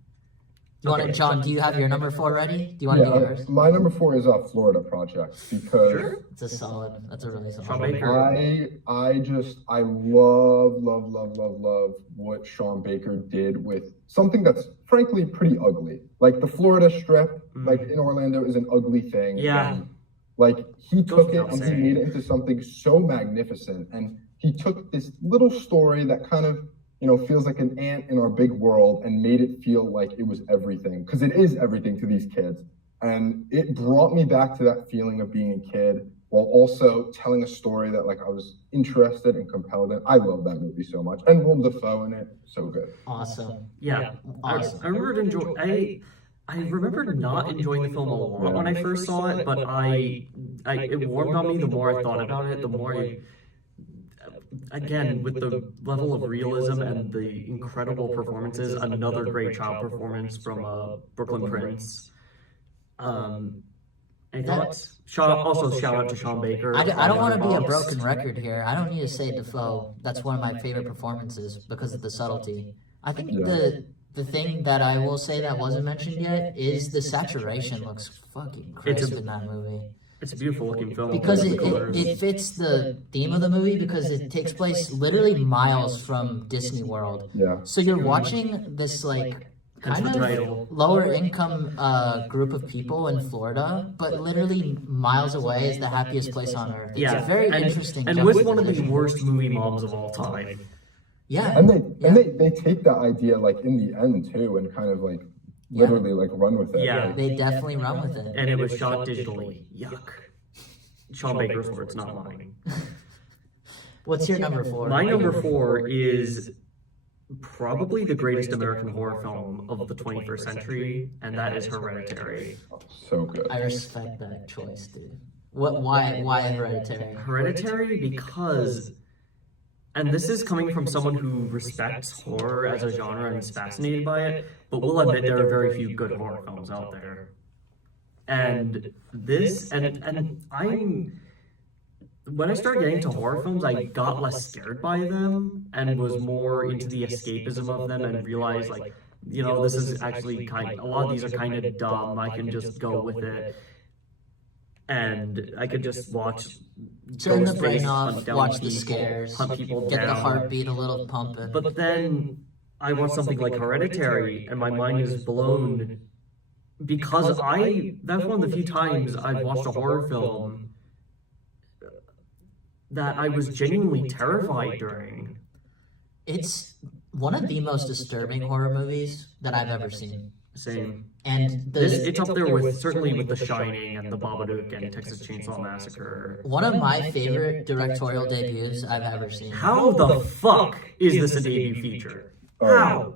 You want it, John? Do you have your number 4 ready? Do you want to do yours? My number 4 is Florida Project because It's a solid. That's a really solid. Sean one. Baker. I love what Sean Baker did with something that's frankly pretty ugly. Like the Florida Strip, like in Orlando, is an ugly thing. Yeah. And, like he took it without and he saying. made it into something so magnificent, and he took this little story that kind of feels like an ant in our big world and made it feel like it was everything, because it is everything to these kids. And it brought me back to that feeling of being a kid while also telling a story that like I was interested and compelled in. I love that movie so much. And Willem Dafoe in it, so good. Awesome. Yeah. Awesome. I remember I remember not enjoying the film a lot when I first saw it, but it warmed on me the more I thought about it, the more again, with the level of realism and the incredible performances, another great child performance from Brooklyn Prince. I thought, shout out to Sean Baker. I don't want to be a broken record here. I don't need to say Dafoe. That's one of my favorite performances because of the subtlety. I think the thing that I will say that wasn't mentioned yet is the saturation looks fucking crisp in that movie. It's a beautiful looking film. Because it fits the theme of the movie because it takes place literally miles from Disney World. Yeah. So you're watching this like kind of lower income group of people in Florida, but literally miles away is the happiest place on earth. It's a very interesting. And with one of the worst movie moms of all time. Yeah. And they take that idea like in the end too and kind of like literally like run with it. Yeah. Like, They definitely run with it. And it was shot digitally. Yuck. Sean Baker's words, not mine. What's your number 4? My number 4 is probably the greatest American horror film of the 21st century, and that is Hereditary. so good. I respect that choice, dude. Why Hereditary? Hereditary because, and this is coming from someone who respects horror as a genre and is fascinated by it, but will admit there are very few good horror films out there. And this, and I'm, when I started getting into horror films, I got less scared by them and was more into the escapism of them and realized, like, this is actually a lot of these are kind of dumb. I can just go with it. And I could just watch. Turn the brain Ghostface off, hunt down watch the people, scares, hunt people get down. the heartbeat a little pumping. But then I watch something like Hereditary, and my mind is blown because that's one of the few times I've watched a horror film that I was genuinely terrified during. It's one of the most disturbing horror movies that I've ever seen. Same. And It's up there with certainly with The Shining and The Babadook and Texas Chainsaw Massacre. one of my favorite directorial debuts I've ever seen. How the fuck is this a debut feature? How?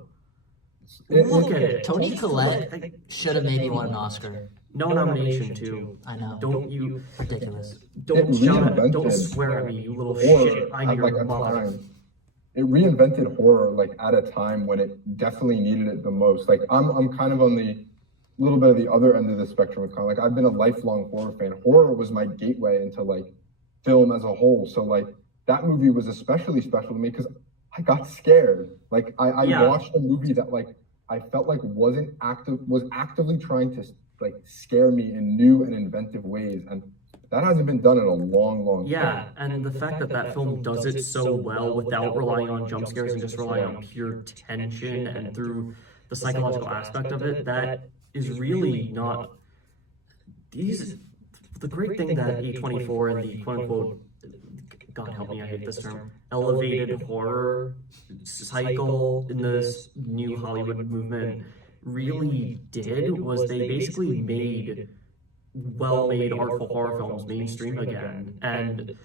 Look at it. Toni Collette should have maybe won an Oscar. No nomination too. I know. Don't you? Ridiculous. Don't It shout at, reinvented don't swear at me, you little horror shit. at I'm like your a mother. time. It reinvented horror like at a time when it definitely needed it the most. Like I'm kind of on the little bit of the other end of the spectrum. Kind of like I've been a lifelong horror fan. Horror was my gateway into like film as a whole. So like that movie was especially special to me because I got scared. Like I watched a movie that like I felt like was actively trying to like scare me in new and inventive ways, and that hasn't been done in a long Yeah, time. and the fact that film does it so well without relying on jump scares and just relying on pure tension and through the psychological aspect of it, that is really not the great thing that A24 and the quote unquote, God help me, I hate this term, elevated horror cycle in this new Hollywood movement really did was they basically made well-made artful horror films mainstream again. And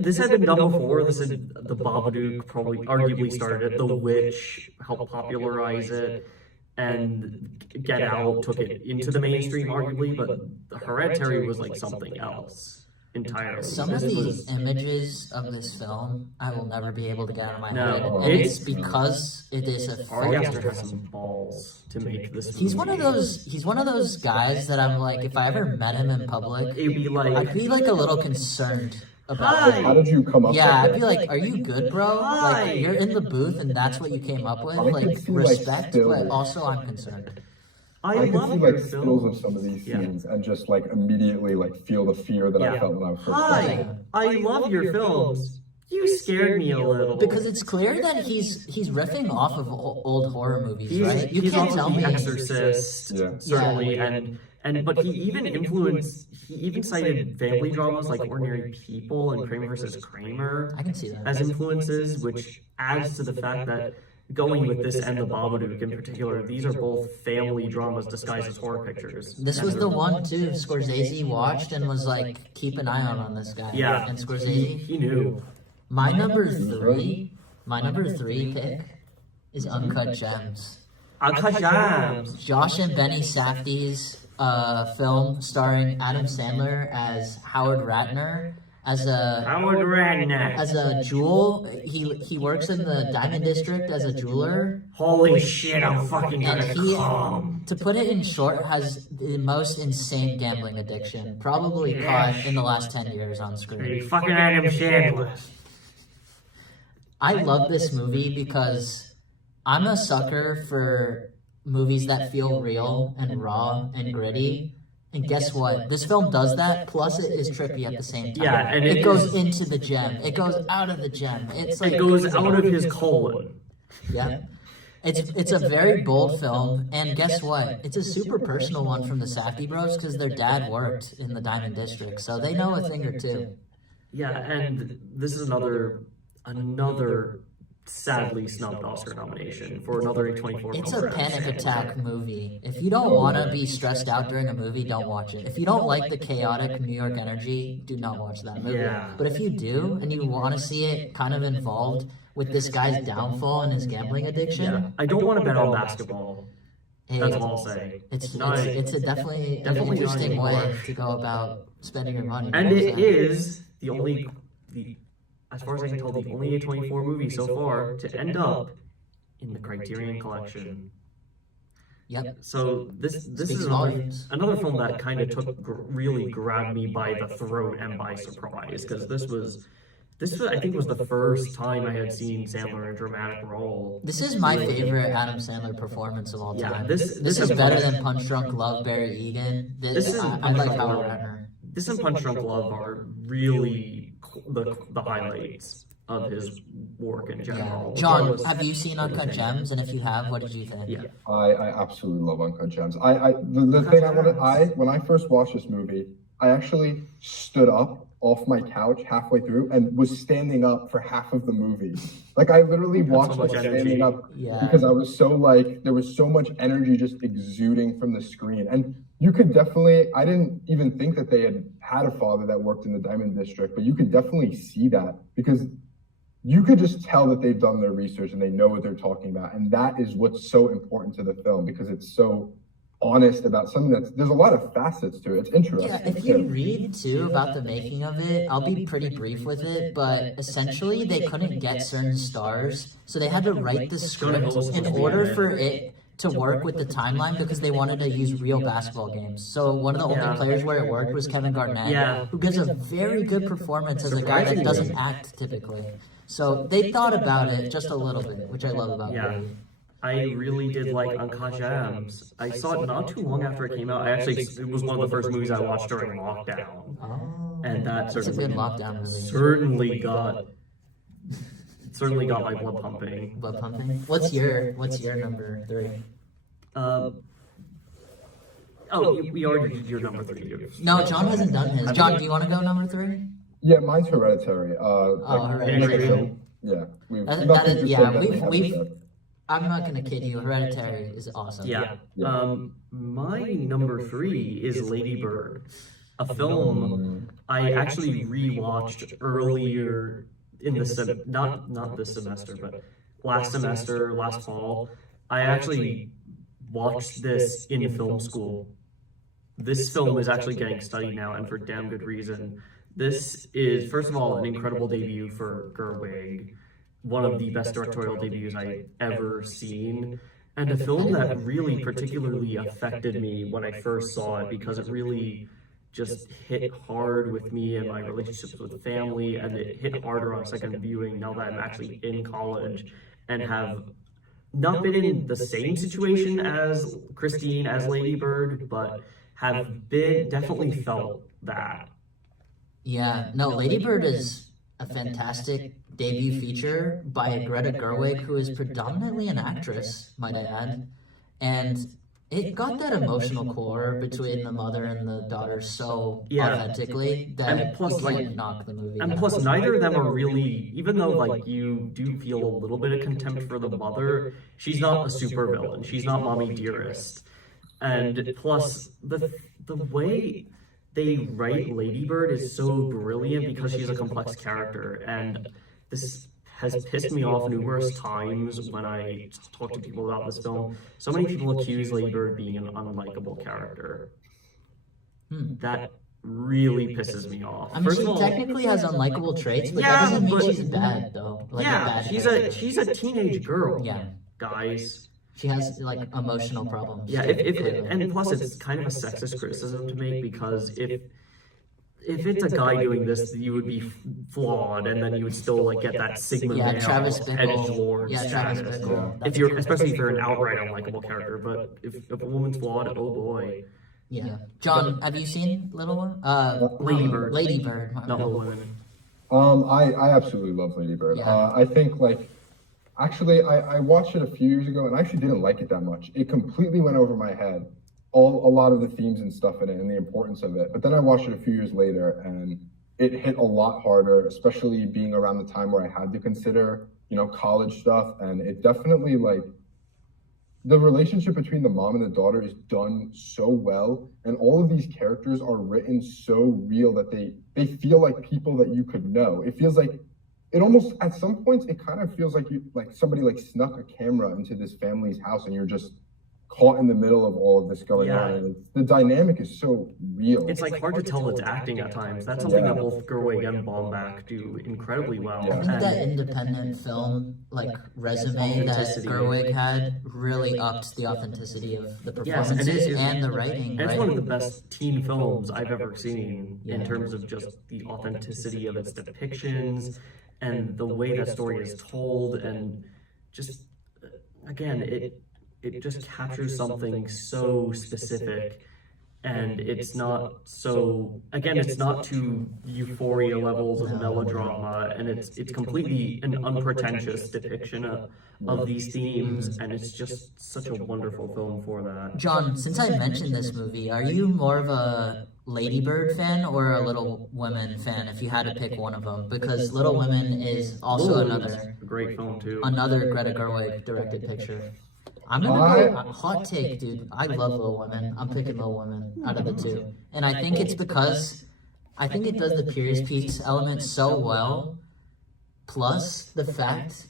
this had been done before. This is The Babadook probably arguably started it. The Witch helped popularize it, and Get Out took it into the mainstream arguably, but Hereditary was like something else entirely. Some of the images of this film I will never be able to get out of my head. And it's because it is a Ari focused Aster has some balls to make this movie. He's one of those guys that I'm like, if I ever met him in public, It'd be like, I'd be like a little concerned. about Like, how did you come up yeah, with I'd be that? like, are you good, bro? Hi. Like, you're in the booth and that's what you came up with? I could Like, see, like, respect, but stills. also I'm concerned. I could love see your like stills of films. some of these Yeah. scenes and just like immediately like feel the fear that I Yeah. felt when I was first watching. Hi, I love your films. You scared me a little. Because it's clear that he's riffing off of old horror movies, right? You he's can't also tell The me. Exorcist, Yeah. certainly, and but he even cited family dramas like Ordinary People and Kramer versus Kramer I can see that. as influences, which adds to the fact that going with this and The Babadook in particular, these are both family dramas disguised as horror pictures. This was the one too Scorsese watched and was like, keep an eye on this guy. Yeah. And Scorsese. He knew. My number three pick is Uncut Gems. Uncut Gems. Josh and Benny Safdie's film starring Adam Sandler as Howard Ratner as a jewel. He works in the Diamond District as a jeweler. Holy shit, I'm fucking And gonna he, come. to put it in short, has the most insane gambling addiction, probably caught in the last 10 years on screen. Fucking Adam Sandler. I love this movie because I'm a sucker for movies that feel real and raw and gritty. And guess what? This film does that, plus it is trippy at the same time. Yeah, and it it goes is- into the gem. It goes out of the gem. It's like It goes out of his colon. yeah. It's a very bold film, and guess what? It's a super personal one from the Safdie bros because their dad worked in the Diamond District, so they know a thing or two. Yeah, and this is another sadly snubbed Oscar nomination for another A24 It's film a for panic Adam Sandler. attack movie. If you don't want to be stressed out during a movie, don't watch it. If you don't like the chaotic New York energy, do not watch that movie. Yeah. But if you do, and you want to see it kind of involved with this guy's downfall and his gambling addiction, Yeah, I don't want to bet on basketball. hey, That's all I'll say. it's Not- a definitely an definitely interesting not way anymore. to go about spending your money. And it is the only, as far as I can tell, the only A24 movie so far to end up in the Criterion Collection. Yep. So this Speaks is volumes. another film that kind of really grabbed me by the throat and by surprise, because this was I think was the first time I had seen Sandler in a dramatic role. This is my favorite Adam Sandler performance of all Yeah, time. this is is better Punch- than Punch Drunk Love, Barry Egan. This is I Punch like Drunk Howard Love. Ratner. This and Punch Drunk Love are really the highlights of his work in Yeah. general. John, Regardless- have you seen Uncut Gems? And if you have, what did you think? Yeah. I absolutely love Uncut Gems. The thing when I first watched this movie, I actually stood up off my couch halfway through and was standing up for half of the movie. Like I literally watched much it energy. standing up Yeah. because I was so like there was so much energy just exuding from the screen. And you could definitely I didn't even think that they had a father that worked in the Diamond District, but you could definitely see that because you could just tell that they've done their research and they know what they're talking about. And that is what's so important to the film because it's so honest about something there's a lot of facets to it. It's interesting. Yeah, if you read too about the making of it, I'll be pretty brief with it, but essentially they couldn't get certain stars, so they had to write the script in order for it to work with the timeline because they wanted to use real basketball games. So one of the only players where it worked was Kevin Garnett, who gives a very good performance as a guy that doesn't act typically. So they thought about it just a little bit, which I love about the movie. I really did like Uncut Gems. I saw it not too long after it came out. It was one of the first movies I watched during lockdown. Oh, And that it's a good lockdown movie. certainly got my blood pumping. Blood pumping. What's your number 3? We already did your number 3. No, John hasn't done his. John, do you want to go number 3? Yeah, mine's Hereditary. Hereditary. Yeah, we've I'm not gonna kid you. Hereditary is awesome. Yeah. My number 3 is Lady Bird, a film I actually rewatched earlier in the not this semester, but last fall. I actually watched this in film school. This film is actually getting studied now, and for damn good reason. This is, first of all, an incredible debut for Gerwig, one of the best directorial debuts I've ever seen, and a film that really particularly affected me when I first saw it because it really just hit hard with me and my relationships with family, and it hit harder on second viewing now that I'm actually in college and have not been in the same situation as Christine, as Lady Bird, but have been definitely felt that. Yeah, no, Lady Bird is a fantastic debut feature by Greta Gerwig, who is predominantly an actress, might I add. And it got that emotional core between the mother and the daughter so authentically that and plus, you can't knock the movie. And plus, neither of them are really, even though like you do feel a little bit of contempt for the mother, she's not a supervillain. She's not Mommy Dearest. And plus, the way they write Lady Bird is so brilliant because she's a complex character, and this has pissed me off numerous times when I talk to people about this film. So many people accuse Lady Bird of being an unlikable character. That really pisses me off. I mean, she technically has unlikable traits, but that doesn't mean she's bad, though. Like she's a teenage girl. Yeah, guys. She has like emotional problems. Yeah, and plus it's kind of a sexist criticism to make, because if it's a guy doing this, you would be flawed, and then you would still like get that Sigma male edgelord status. If you're, especially if you're an outright unlikable character, but if a woman's flawed, oh boy. Yeah. John, have you seen Little Women? Lady Bird. Lady Bird. Not Little Women. I absolutely love Lady Bird. Yeah. I think like, actually, I watched it a few years ago and I actually didn't like it that much. It completely went over my head. A lot of the themes and stuff in it and the importance of it. But then I watched it a few years later and it hit a lot harder, especially being around the time where I had to consider, college stuff. And it definitely like, the relationship between the mom and the daughter is done so well. And all of these characters are written so real that they feel like people that you could know. It feels like, it almost, at some points, it kind of feels like somebody like snuck a camera into this family's house and you're just caught in the middle of all of this going on. And the dynamic is so real. It's like hard to tell it's acting at times. That's something that both Gerwig and Baumbach do incredibly well. I think that independent film resume that Gerwig had really upped the authenticity of the performances and the writing. And it's one of the best teen films I've ever seen in terms of just the authenticity of its depictions and the way that story is told, and just again it just captures something so specific, and it's not so, again, it's not to Euphoria levels of melodrama, and it's completely an unpretentious depiction of these themes, and it's just such a wonderful film for that. John, since I mentioned this movie, are you more of a Lady Bird fan or a Little Women fan, if you had to pick one of them? Because Little Women is also another great film too. Another Greta Gerwig directed picture. I'm gonna go hot take, dude. I love Little Women. I'm picking Little Women out of the two, and I think it's because I think it does the period piece element so well, plus the fact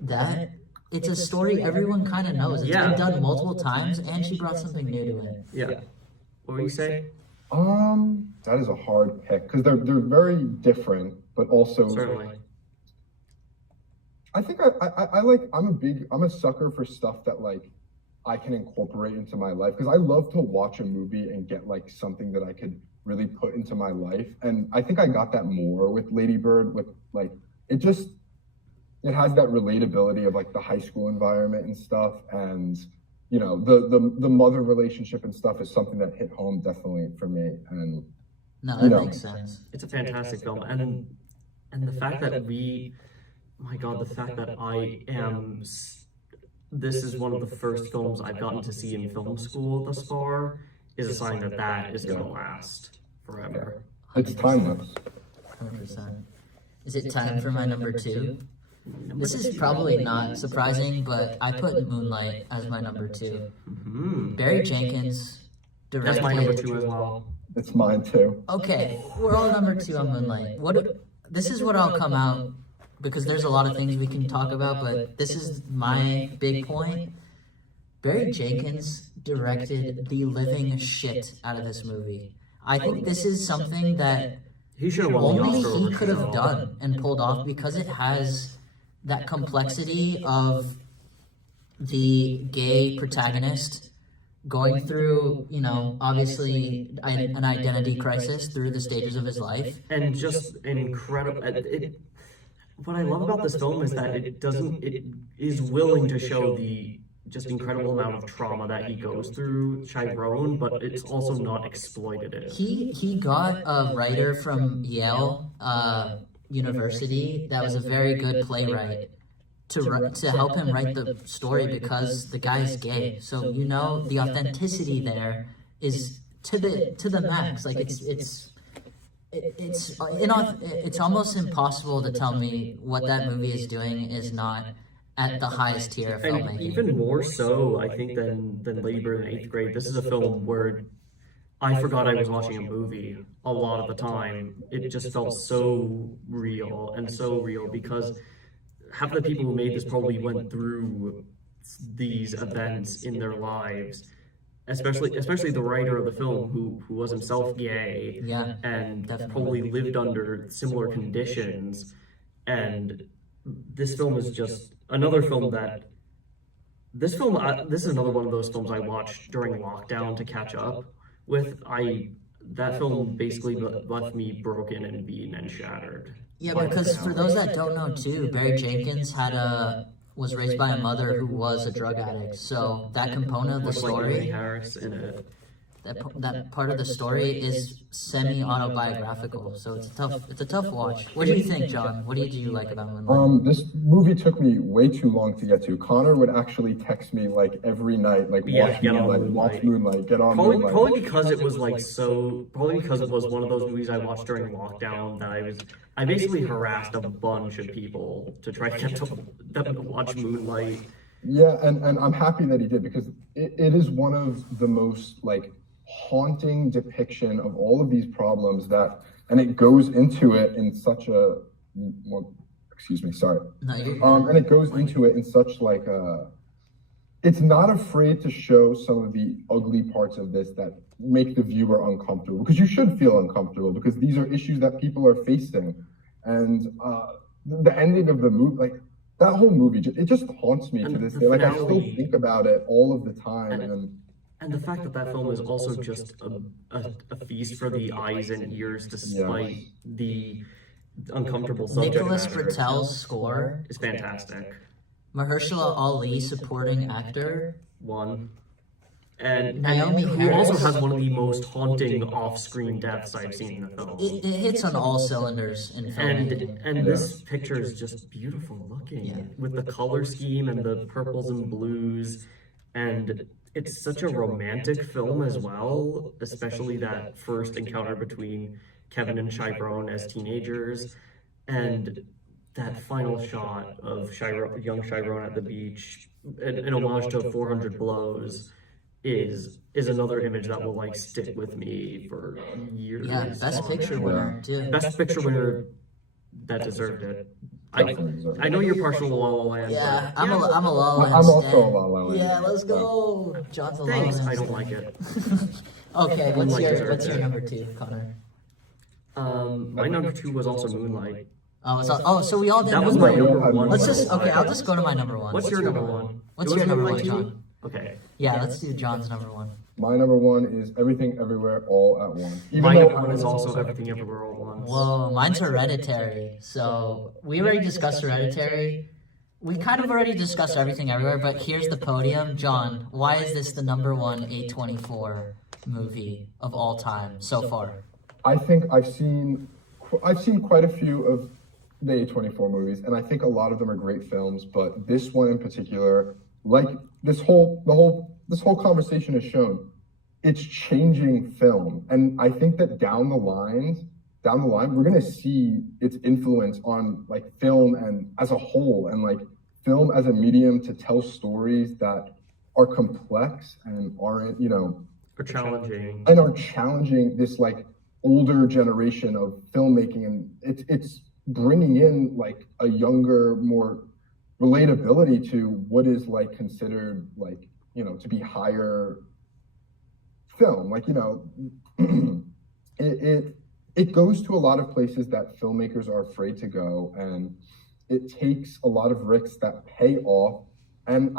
that it's a story everyone kind of knows. It's been done multiple times, and she brought something new to it. Yeah. What were you saying? That is a hard pick because they're very different, but also certainly. I think I'm a sucker for stuff that like I can incorporate into my life, because I love to watch a movie and get like something that I could really put into my life. And I think I got that more with Lady Bird, with like, it has that relatability of like the high school environment and stuff. And, the mother relationship and stuff is something that hit home definitely for me. And no, that makes sense. It's a fantastic film. And the fact that my God, the fact that this is one of the first films I've gotten to see in film school thus far is a sign that is going to last forever. It's timeless. 100%. Is it time for my number two? This is probably not surprising, but I put Moonlight as my number two. Barry Jenkins directed. That's my number two as well. It's mine too. Okay, we're all number two on Moonlight. This is what I'll come out, because there's a lot of things we can talk about, but this is my big point. Barry Jenkins directed the living shit out of this movie. I think this is something that only he could have done and pulled off, because it has that complexity of the gay protagonist going through, you know, obviously an identity crisis through the stages of his life. And just incredible. What I love about this film is that it is willing to show the just incredible amount of trauma that he goes through, Chiron, but it's also not exploitative. He got a writer from Yale University that was a very good playwright to help him write the story, because the guy's gay. So, you know, the authenticity there is to the max. Like it's almost impossible to tell me what that movie is doing is not at the highest tier of filmmaking. And even more so, I think, than Lady Bird in 8th grade, this is a film where I forgot I was watching a movie a lot of the time. It just felt so real because half the people who made this probably went through these events in their lives, especially the writer of the film who was himself gay, and definitely probably lived under similar conditions. And this film is just another film that this is another one of those films I watched during lockdown to catch up with. That film basically left me broken and beaten and shattered. Yeah, because for those that don't know too, Barry Jenkins was raised by a mother who was a drug addict. So that component of the story, like Harris in it. That part of the story is semi-autobiographical, so it's a tough watch. What do you think, John? What did you like about Moonlight? This movie took me way too long to get to. Connor would actually text me like every night, like watch Moonlight, get on Moonlight. Probably because it was one of those movies I watched during lockdown that I basically harassed a bunch of people to try to get them to watch Moonlight. Yeah, and I'm happy that he did, because it is one of the most like haunting depiction of all of these problems and it goes into it in such a, well, excuse me, sorry. And it goes into it in such like it's not afraid to show some of the ugly parts of this that make the viewer uncomfortable, because you should feel uncomfortable, because these are issues that people are facing. And the ending of the movie, like that whole movie, it just haunts me to this day. Like I still think about it all of the time. And the fact that film is also just a feast for the eyes and ears, despite the uncomfortable subject Nicholas matter. Britell's score is fantastic. Mahershala Ali, supporting actor. And Naomi who Harris also has one of the most haunting off-screen deaths I've seen in a film. It hits on all cylinders in filmmaking. And this picture is just beautiful looking, with the color scheme and the purples and blues, and it's such a romantic film as well, especially that first encounter between Kevin and Chiron as teenagers, and that final shot of young Chiron at the beach, an homage to 400 Blows, is another image that will like stick with me for years. Yeah, best picture winner too. Best picture winner that deserved it. I know you're partial to La La Land. Yeah, I'm a La La Land. I'm also a La La Land. Yeah, let's go. John's a La La Thanks. Land. I don't like it. Okay, what's your number two, Connor? My number two was also Moonlight. So we all did. That was my number one. I'll just go to my number one. What's your number one? What's your number one, John? Okay. Yeah, let's do John's number one. My number one is Everything Everywhere All at Once. My number one is also Everything Everywhere All at Once. Whoa, mine's Hereditary. So we already discussed Hereditary. We kind of already discussed Everything Everywhere, but here's the podium. John, why is this the number one A24 movie of all time so far? I think I've seen quite a few of the A24 movies, and I think a lot of them are great films, but this one in particular, like this whole conversation has shown, it's changing film. And I think that down the line, we're gonna see its influence on like film and as a whole, and like film as a medium to tell stories that are complex and aren't, are challenging. And are challenging this like older generation of filmmaking, and it's bringing in like a younger, more relatability to what is like considered like, to be higher film. Like, it goes to a lot of places that filmmakers are afraid to go, and it takes a lot of risks that pay off. And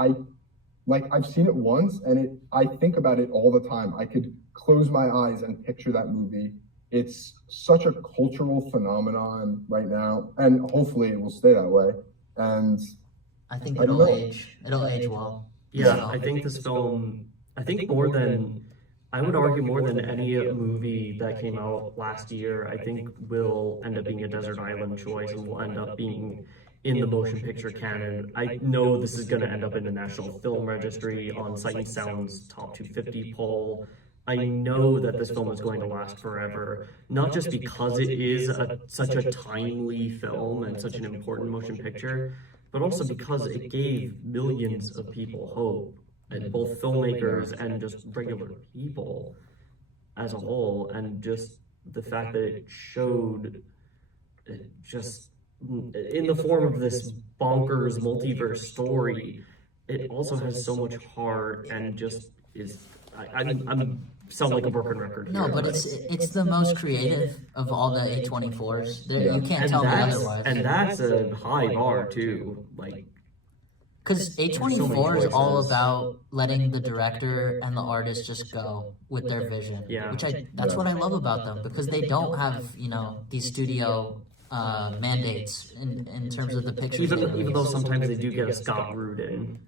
like I've seen it once, and I think about it all the time. I could close my eyes and picture that movie. It's such a cultural phenomenon right now, and hopefully it will stay that way. And I think I don't it'll know. age. It'll age well. Yeah, So, I think this film, I think more than, I would argue more than any movie that came out last year, I think will end up being a desert island choice and will end up being in the motion picture canon. I know this is going to end up in the National Film Registry on Sight and Sound's top 250 poll. I know that this film is going to last forever, not just because it is such a timely film and such an important motion picture, but also because it gave millions of people hope, and both filmmakers and just regular people as a whole, and just the fact that it showed just in the form of this bonkers multiverse story, it also has so much heart and just is. I'm sound like a broken record no, here, but it's the most creative of all the A24s. You can't and tell me that's otherwise. and that's a high bar too. Like, Because A24 is all about letting the director and the artist just go with their vision. Yeah. That's what I love about them, because they don't have, these studio mandates in terms of the pictures. even though sometimes they do get a Scott Rudin.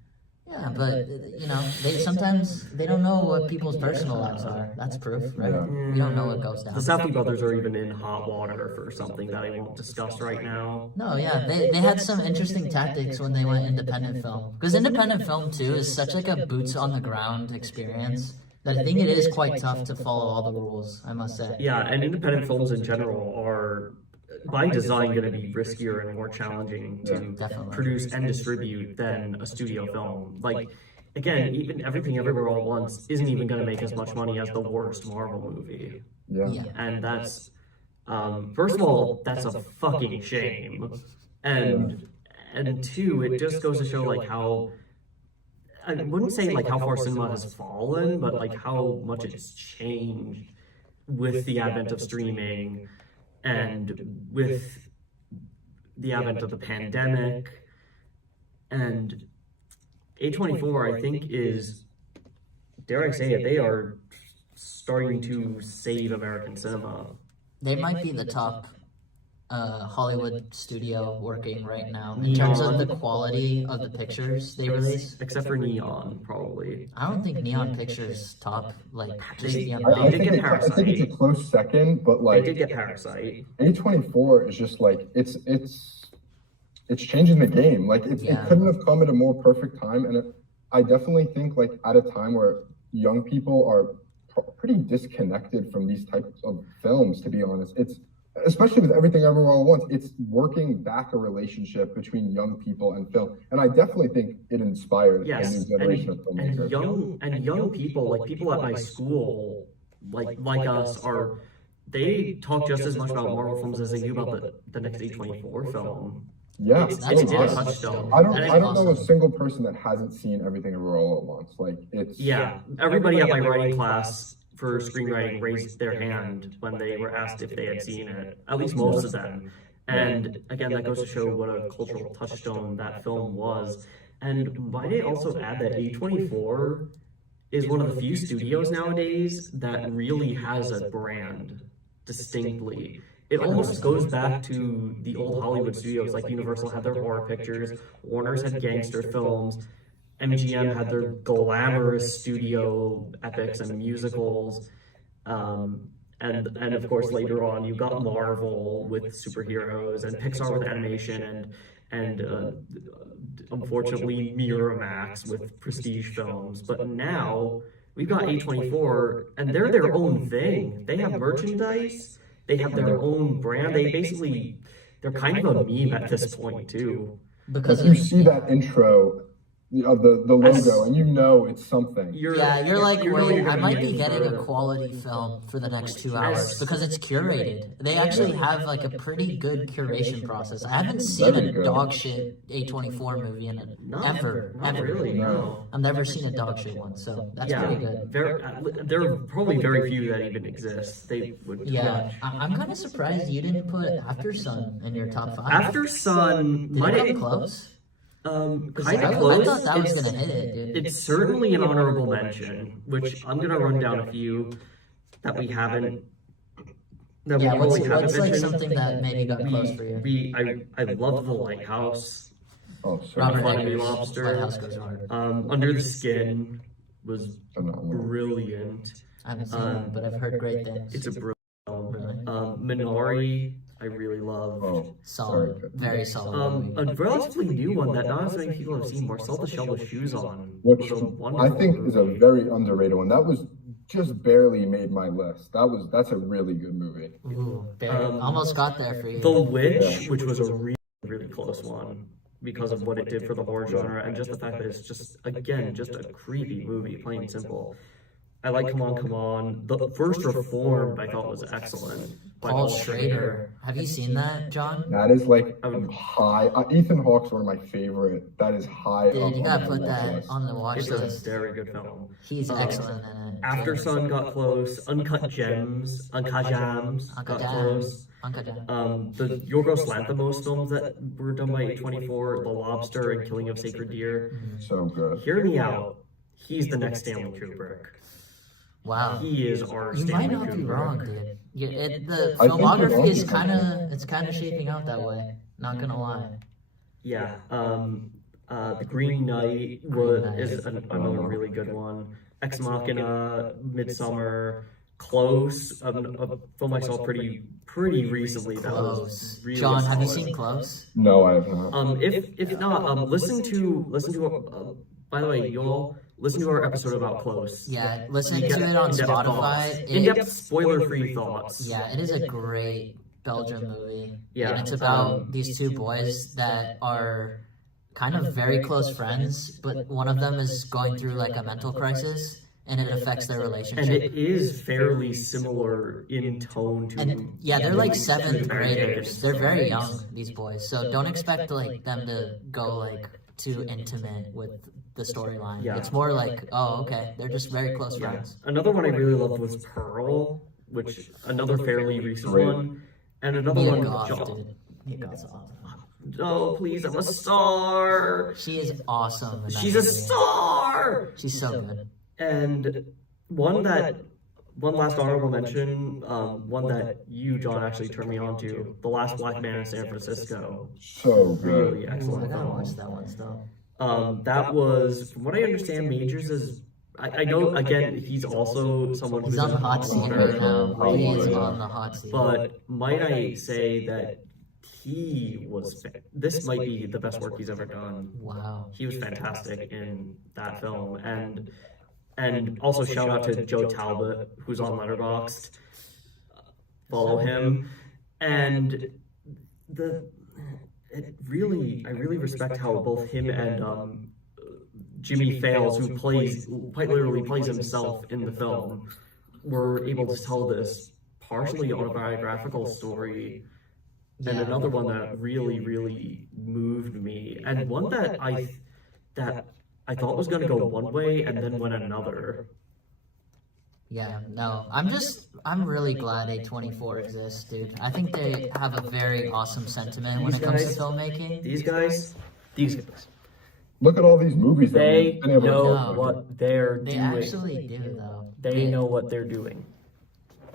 Yeah, but they don't know what people's personal lives are. That's proof, right? Yeah. We don't know what goes down. The Safdie brothers are even in hot water for something that I won't discuss right now. No, yeah, they had some interesting tactics when they went independent film. Because independent film, too, is such like a boots-on-the-ground experience that I think it is quite tough to follow all the rules, I must say. Yeah, and independent films in general are, by design, going to be riskier and more challenging to Definitely. produce and distribute than a studio film. Like, again, even Everything Everywhere All at Once isn't even going to make as much money as the worst Marvel movie. Yeah. And that's, first of all, that's a fucking shame. And two, it just goes to show like how, I wouldn't say like how far cinema has fallen, but like how much it's changed with the advent of streaming and with the advent of the pandemic. And A24, I think, is, dare I say it, they are starting to save American cinema. They might be the top Hollywood studio working right now in terms of the quality of the pictures they release. Except for Neon, probably. I don't think Neon Pictures top like just They- the I amount. did get I think it's a close second, but They like did get Parasite. A24 is just like it's changing the game. Like it couldn't have come at a more perfect time, and I definitely think like at a time where young people are pretty disconnected from these types of films. To be honest, it's especially with Everything Everywhere All at Once, it's working back a relationship between young people and film, and I definitely think it inspired a Yes, new generation of filmmakers. and young people, like people at my school, like us, they talk just as much about Marvel films as they do about the next A24 film. Yeah, It's That's a awesome. touchstone. I don't And know a single person that hasn't seen Everything Everywhere All at Once. Like it's Yeah, everybody at my writing class for screenwriting raised their hand when they were asked if they had seen it, at least most of them. And again, that goes to show what a cultural touchstone that film was. And might I also add that A24 is one of the few studios nowadays that really has a brand distinctly. It almost goes back to the old Hollywood studios, like Universal had their horror pictures, Warner's had gangster films, MGM had their glamorous studio epics and musicals, and of course later on you got Marvel with superheroes and Pixar with animation and unfortunately Miramax with prestige films. But now we've got A24 and they're their own thing. They have merchandise. They have their own brand. They're kind of a meme at this point too. Because if you see that intro of the logo and you know it's something. you're like, wait, I gonna might be be in getting a for- quality film for the next 2 hours because it's curated. They actually have like a pretty good curation process. I haven't seen Very a good. dog shit A24 movie in it ever. Not really, no. I've never seen a dog shit one, so that's pretty good. There are probably very few that even exist. They would. Yeah, I'm kind of surprised you didn't put After Sun in your top 5. After Sun, Did it come close? Kind I of close. thought that was gonna hit it, dude. It's certainly an honorable mention, which I'm gonna run down a few that we haven't. That we Yeah, probably what's haven't like mentioned. something that maybe got close for you? I love The Lighthouse. Oh, so Robert Fun to be Eggers, Lobster. Lighthouse goes hard. Under the Skin was phenomenal. brilliant. I haven't seen it, but I've heard great things. It's a brilliant film. Really? Minari, I really love. Oh, Solid, very solid movie. A relatively new one that not as many people have seen, Marcel the Shell with Shoes On. which was a I wonderful think is a movie. very underrated one. That was just barely made my list. That's a really good movie. Ooh, almost got there for you. The Witch, which was a really, really close one because of what it did for the horror genre and just the fact that it's just, again, just a creepy movie, plain and simple. I like Come On, Come On. The first Reformed I thought was excellent. by Paul Schrader. Have you seen that, John? That is like high. Ethan Hawke's one of my favorite. That is high. Dude, up you gotta on put my that list. on the watch It's list. a very good film. He's excellent in it. After Sun got close. Uncut Gems, Uncut Gems Uncle got Dan. close. Uncle Dan. The Yorgos Lanthimos films that were done by A24, The Lobster and Killing of Sacred Deer. So good. Hear me out. He's the next Stanley Kubrick. Wow. He is our You Stanley might not be Kubrick. wrong, dude. Yeah, the I think you're filmography wrong. is kind of shaping out that way. Not gonna lie. Yeah. The Green Knight is another really good one. Ex Machina, Midsummer, Close, a film I saw pretty recently. That was Close. really John, have you solid. seen Close? No, I have not. If not, listen to. By the way, y'all listen to our episode about Close. Yeah, listening to it on Spotify. In-depth, spoiler-free thoughts. Yeah, it is a great Belgium movie. Yeah, And it's about these two boys that are kind of very close friends, but one of them is going through like a mental crisis, and it affects their And relationship. it is fairly similar in tone to. And yeah, they're like seventh to Mary graders. Jane. They're very young, these boys. So don't expect like them to go like too intimate with the storyline. Yeah. It's more like, oh, okay, they're just very close Yeah. friends. Another one I really loved was Pearl, which another fairly recent Great. one, and another Mia one. Goth, dude. Mia Goth's awesome. Oh, please, I'm a star. She is awesome. in that She's a movie. star. She's so good. And one last honorable mention, one that you, John, actually turned me on to, The Last Black Man in San Francisco. So good. Really I excellent gotta film. watch that one still. That was, from what I understand, Majors is. I know, again, he's also someone who's He's on the in hot seat water, right now. Oh, He is yeah. on the hot seat. but might I say that this might be the best work he's ever done. Wow. He was fantastic in that film, and also shout out to Joe Talbot, who's on Letterboxd. Follow him, and I really respect how both him and Jimmy Fails, who quite literally plays himself in the film, were able to tell this partially autobiographical story. And Yeah. another one that really moved me, and one that I thought was going to go one way and then went another. Yeah, no. I'm really glad A24 exists, dude. I think they have a very awesome sentiment when it comes to filmmaking. These guys. Look at all these movies that They we've been able know to No. what they're They doing. actually do, though. They know what they're doing.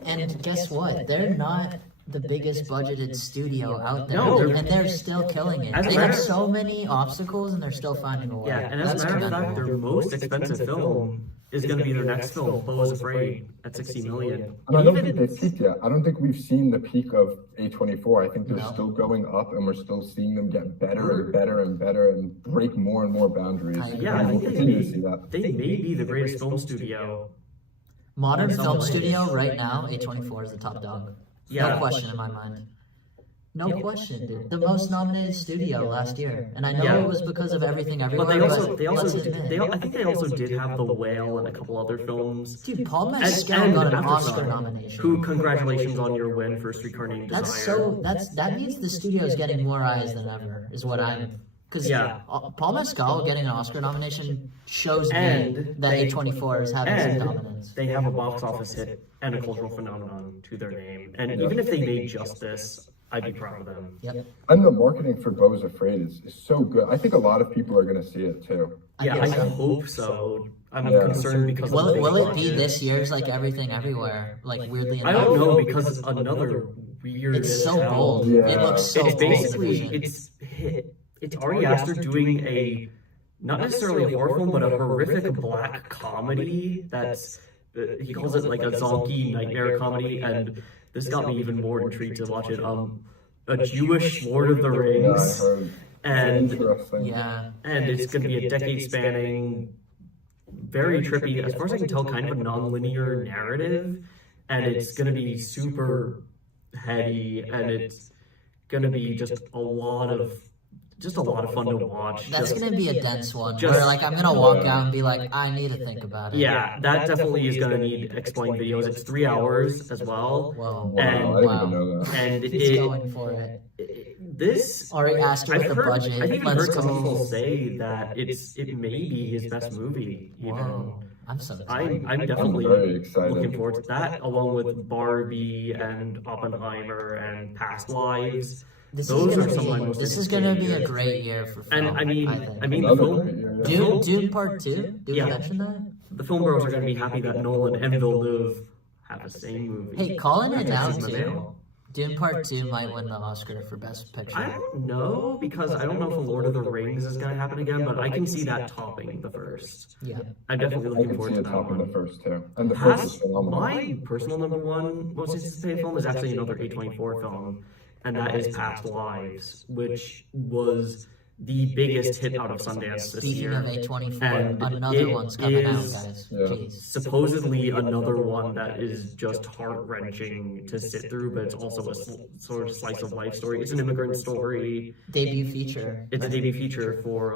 And guess what? They're not the biggest budgeted studio out there. No, and they're still killing it. As a They have matter- so many obstacles, and they're still finding a way. Yeah, and as That's a matter of fact, commendable. their most expensive film is going to be their next film, Beau is Afraid, at $60 million. And I don't think they peaked yet. I don't think we've seen the peak of A24. I think they're No. still going up, and we're still seeing them get better and better and better and break more and more boundaries. I agree. Yeah, I And think we'll they continue to may, see that. they may be the greatest film studio. Modern in some film ways. studio right now, A24 is the top dog. Yeah. No question in my mind. No question, dude. The most nominated studio last year, and I know Yeah. it was because of Everything Everywhere. But they let's also, admit. I think they also did have The Whale and a couple other films. Dude, Paul And- Mescal and got an After Oscar Sun, nomination. Who, congratulations on your win for Streetcar Named Desire. That means the studio's getting more eyes than ever, is what I'm. Because Yeah. Paul Mescal getting an Oscar nomination shows me And that they- A24 is having some And dominance. they have a box office hit and a cultural phenomenon to their name. And even if they made just this, I'd be proud of them. Yep. And the marketing for Beau's Afraid is so good. I think a lot of people are going to see it too. Yeah, I guess so. hope so. I'm Yeah. concerned because Will, of the will it be budget. this year's like Everything Everywhere? Like weirdly I enough. don't know because another weird. It's so film. bold. Yeah. It looks so It's bold. basically it's Ari Aster doing a not necessarily a horror film, but a horrific black comedy. That's he calls it like a zombie nightmare comedy, and this got me even more intrigued to watch it. A Jewish Lord of the Yeah, I Rings, heard. and Interesting. Yeah. it's going to be a decade spanning, very trippy, as far as I can tell, kind of a non-linear narrative, and it's going to be super heady, and it's going to be just a lot of fun to watch. That's Just- gonna be a dense one. just- Where like I'm gonna walk out and be like, I need to think about it. Yeah, that definitely is going to need explained videos. It's 3 hours as well. Whoa. Wow, And- I didn't even know that. And He's going for it. this Ari Aster with I've the heard, budget. I've even Let's heard some go. people say that it may be his best movie. Even. Whoa. I'm so excited. I'm definitely I'm very excited. looking forward to that, along with Barbie and Oppenheimer and Past Lives. This Those is are gonna some of my be most this is gonna be a anticipated great year for film. And I mean, think. the Another film, great year, yeah. the film, Dune Part 2? Did we Yeah. mention that? the film bros are going to be happy that Nolan and Villeneuve have the same movie. Hey, calling it That's now in the too. mail. Dune Part 2 might win the Oscar for Best Picture. I don't know, because I don't know if the Lord of the Rings is going to happen again, but I can see that topping the first. Yeah. I'm definitely I looking can forward see to it that topping the one. first two. And the first is Past, phenomenal. my personal number one most anticipated film is actually another A24 film, and that is Past Lives, which was the biggest hit out of Sundance this Speaking year. of A24, And another it one's coming out, is- guys. Yeah. Jeez. Supposedly another one that is just heart-wrenching to sit through, but it's also a sort of slice of life story. It's an immigrant story. Debut feature. It's a debut feature for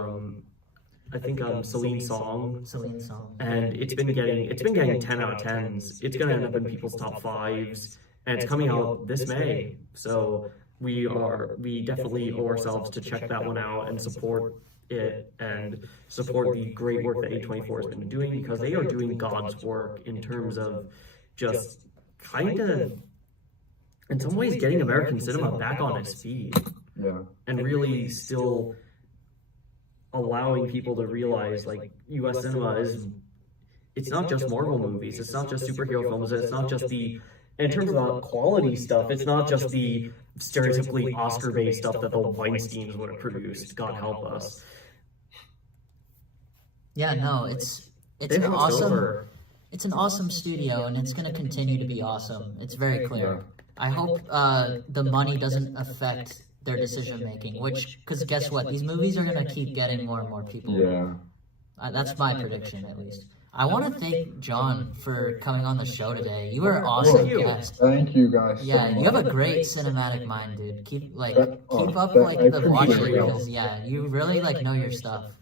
I think Celine Song, Celine Song. and it's been getting 10 out of 10s. It's gonna end up in people's top 5s, and it's coming out this May. So we definitely owe ourselves to check that one out and support it and support the great work that A24 has been doing, because they are doing God's work in terms of just kind of, in some ways, getting American cinema back on its feet Yeah. and really still allowing people to realize, like, U.S. cinema it's not just Marvel movies, it's not just superhero films, it's not just in terms of the quality stuff, it's not just the stereotypically Oscar-based stuff that the Weinsteins would have produced, God help us. Yeah, no, it's They an crossed awesome over. it's an awesome studio, and it's gonna continue to be awesome. It's very clear. I hope the money doesn't affect their decision making, because guess what? These movies are gonna keep getting more and more people. Yeah. That's my prediction, at least. I want to thank John for coming on the show today. You were an awesome you. guest. Thank you guys. Yeah, so you have a much. great cinematic mind, dude. Keep Oh, up I like the appreciate watching, it. because yeah, you really like know your stuff.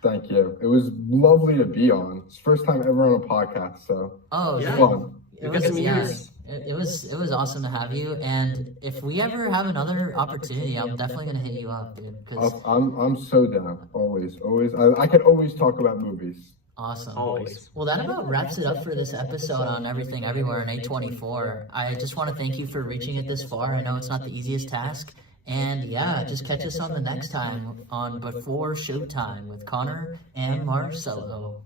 Thank you. It was lovely to be on. It's the first time ever on a podcast, so Oh Yeah. fun. It got some was, years. it was awesome to have you. And if we ever have another opportunity, I'm definitely gonna hit you up, dude. 'Cause I'm so down. Always. I can always talk about movies. awesome. Always. Well, that about wraps it up for this episode on Everything Everywhere in A24. I just want to thank you for reaching it this far. I know it's not the easiest task. And yeah, just catch us on the next time on Before Showtime with Connor and Marcelo.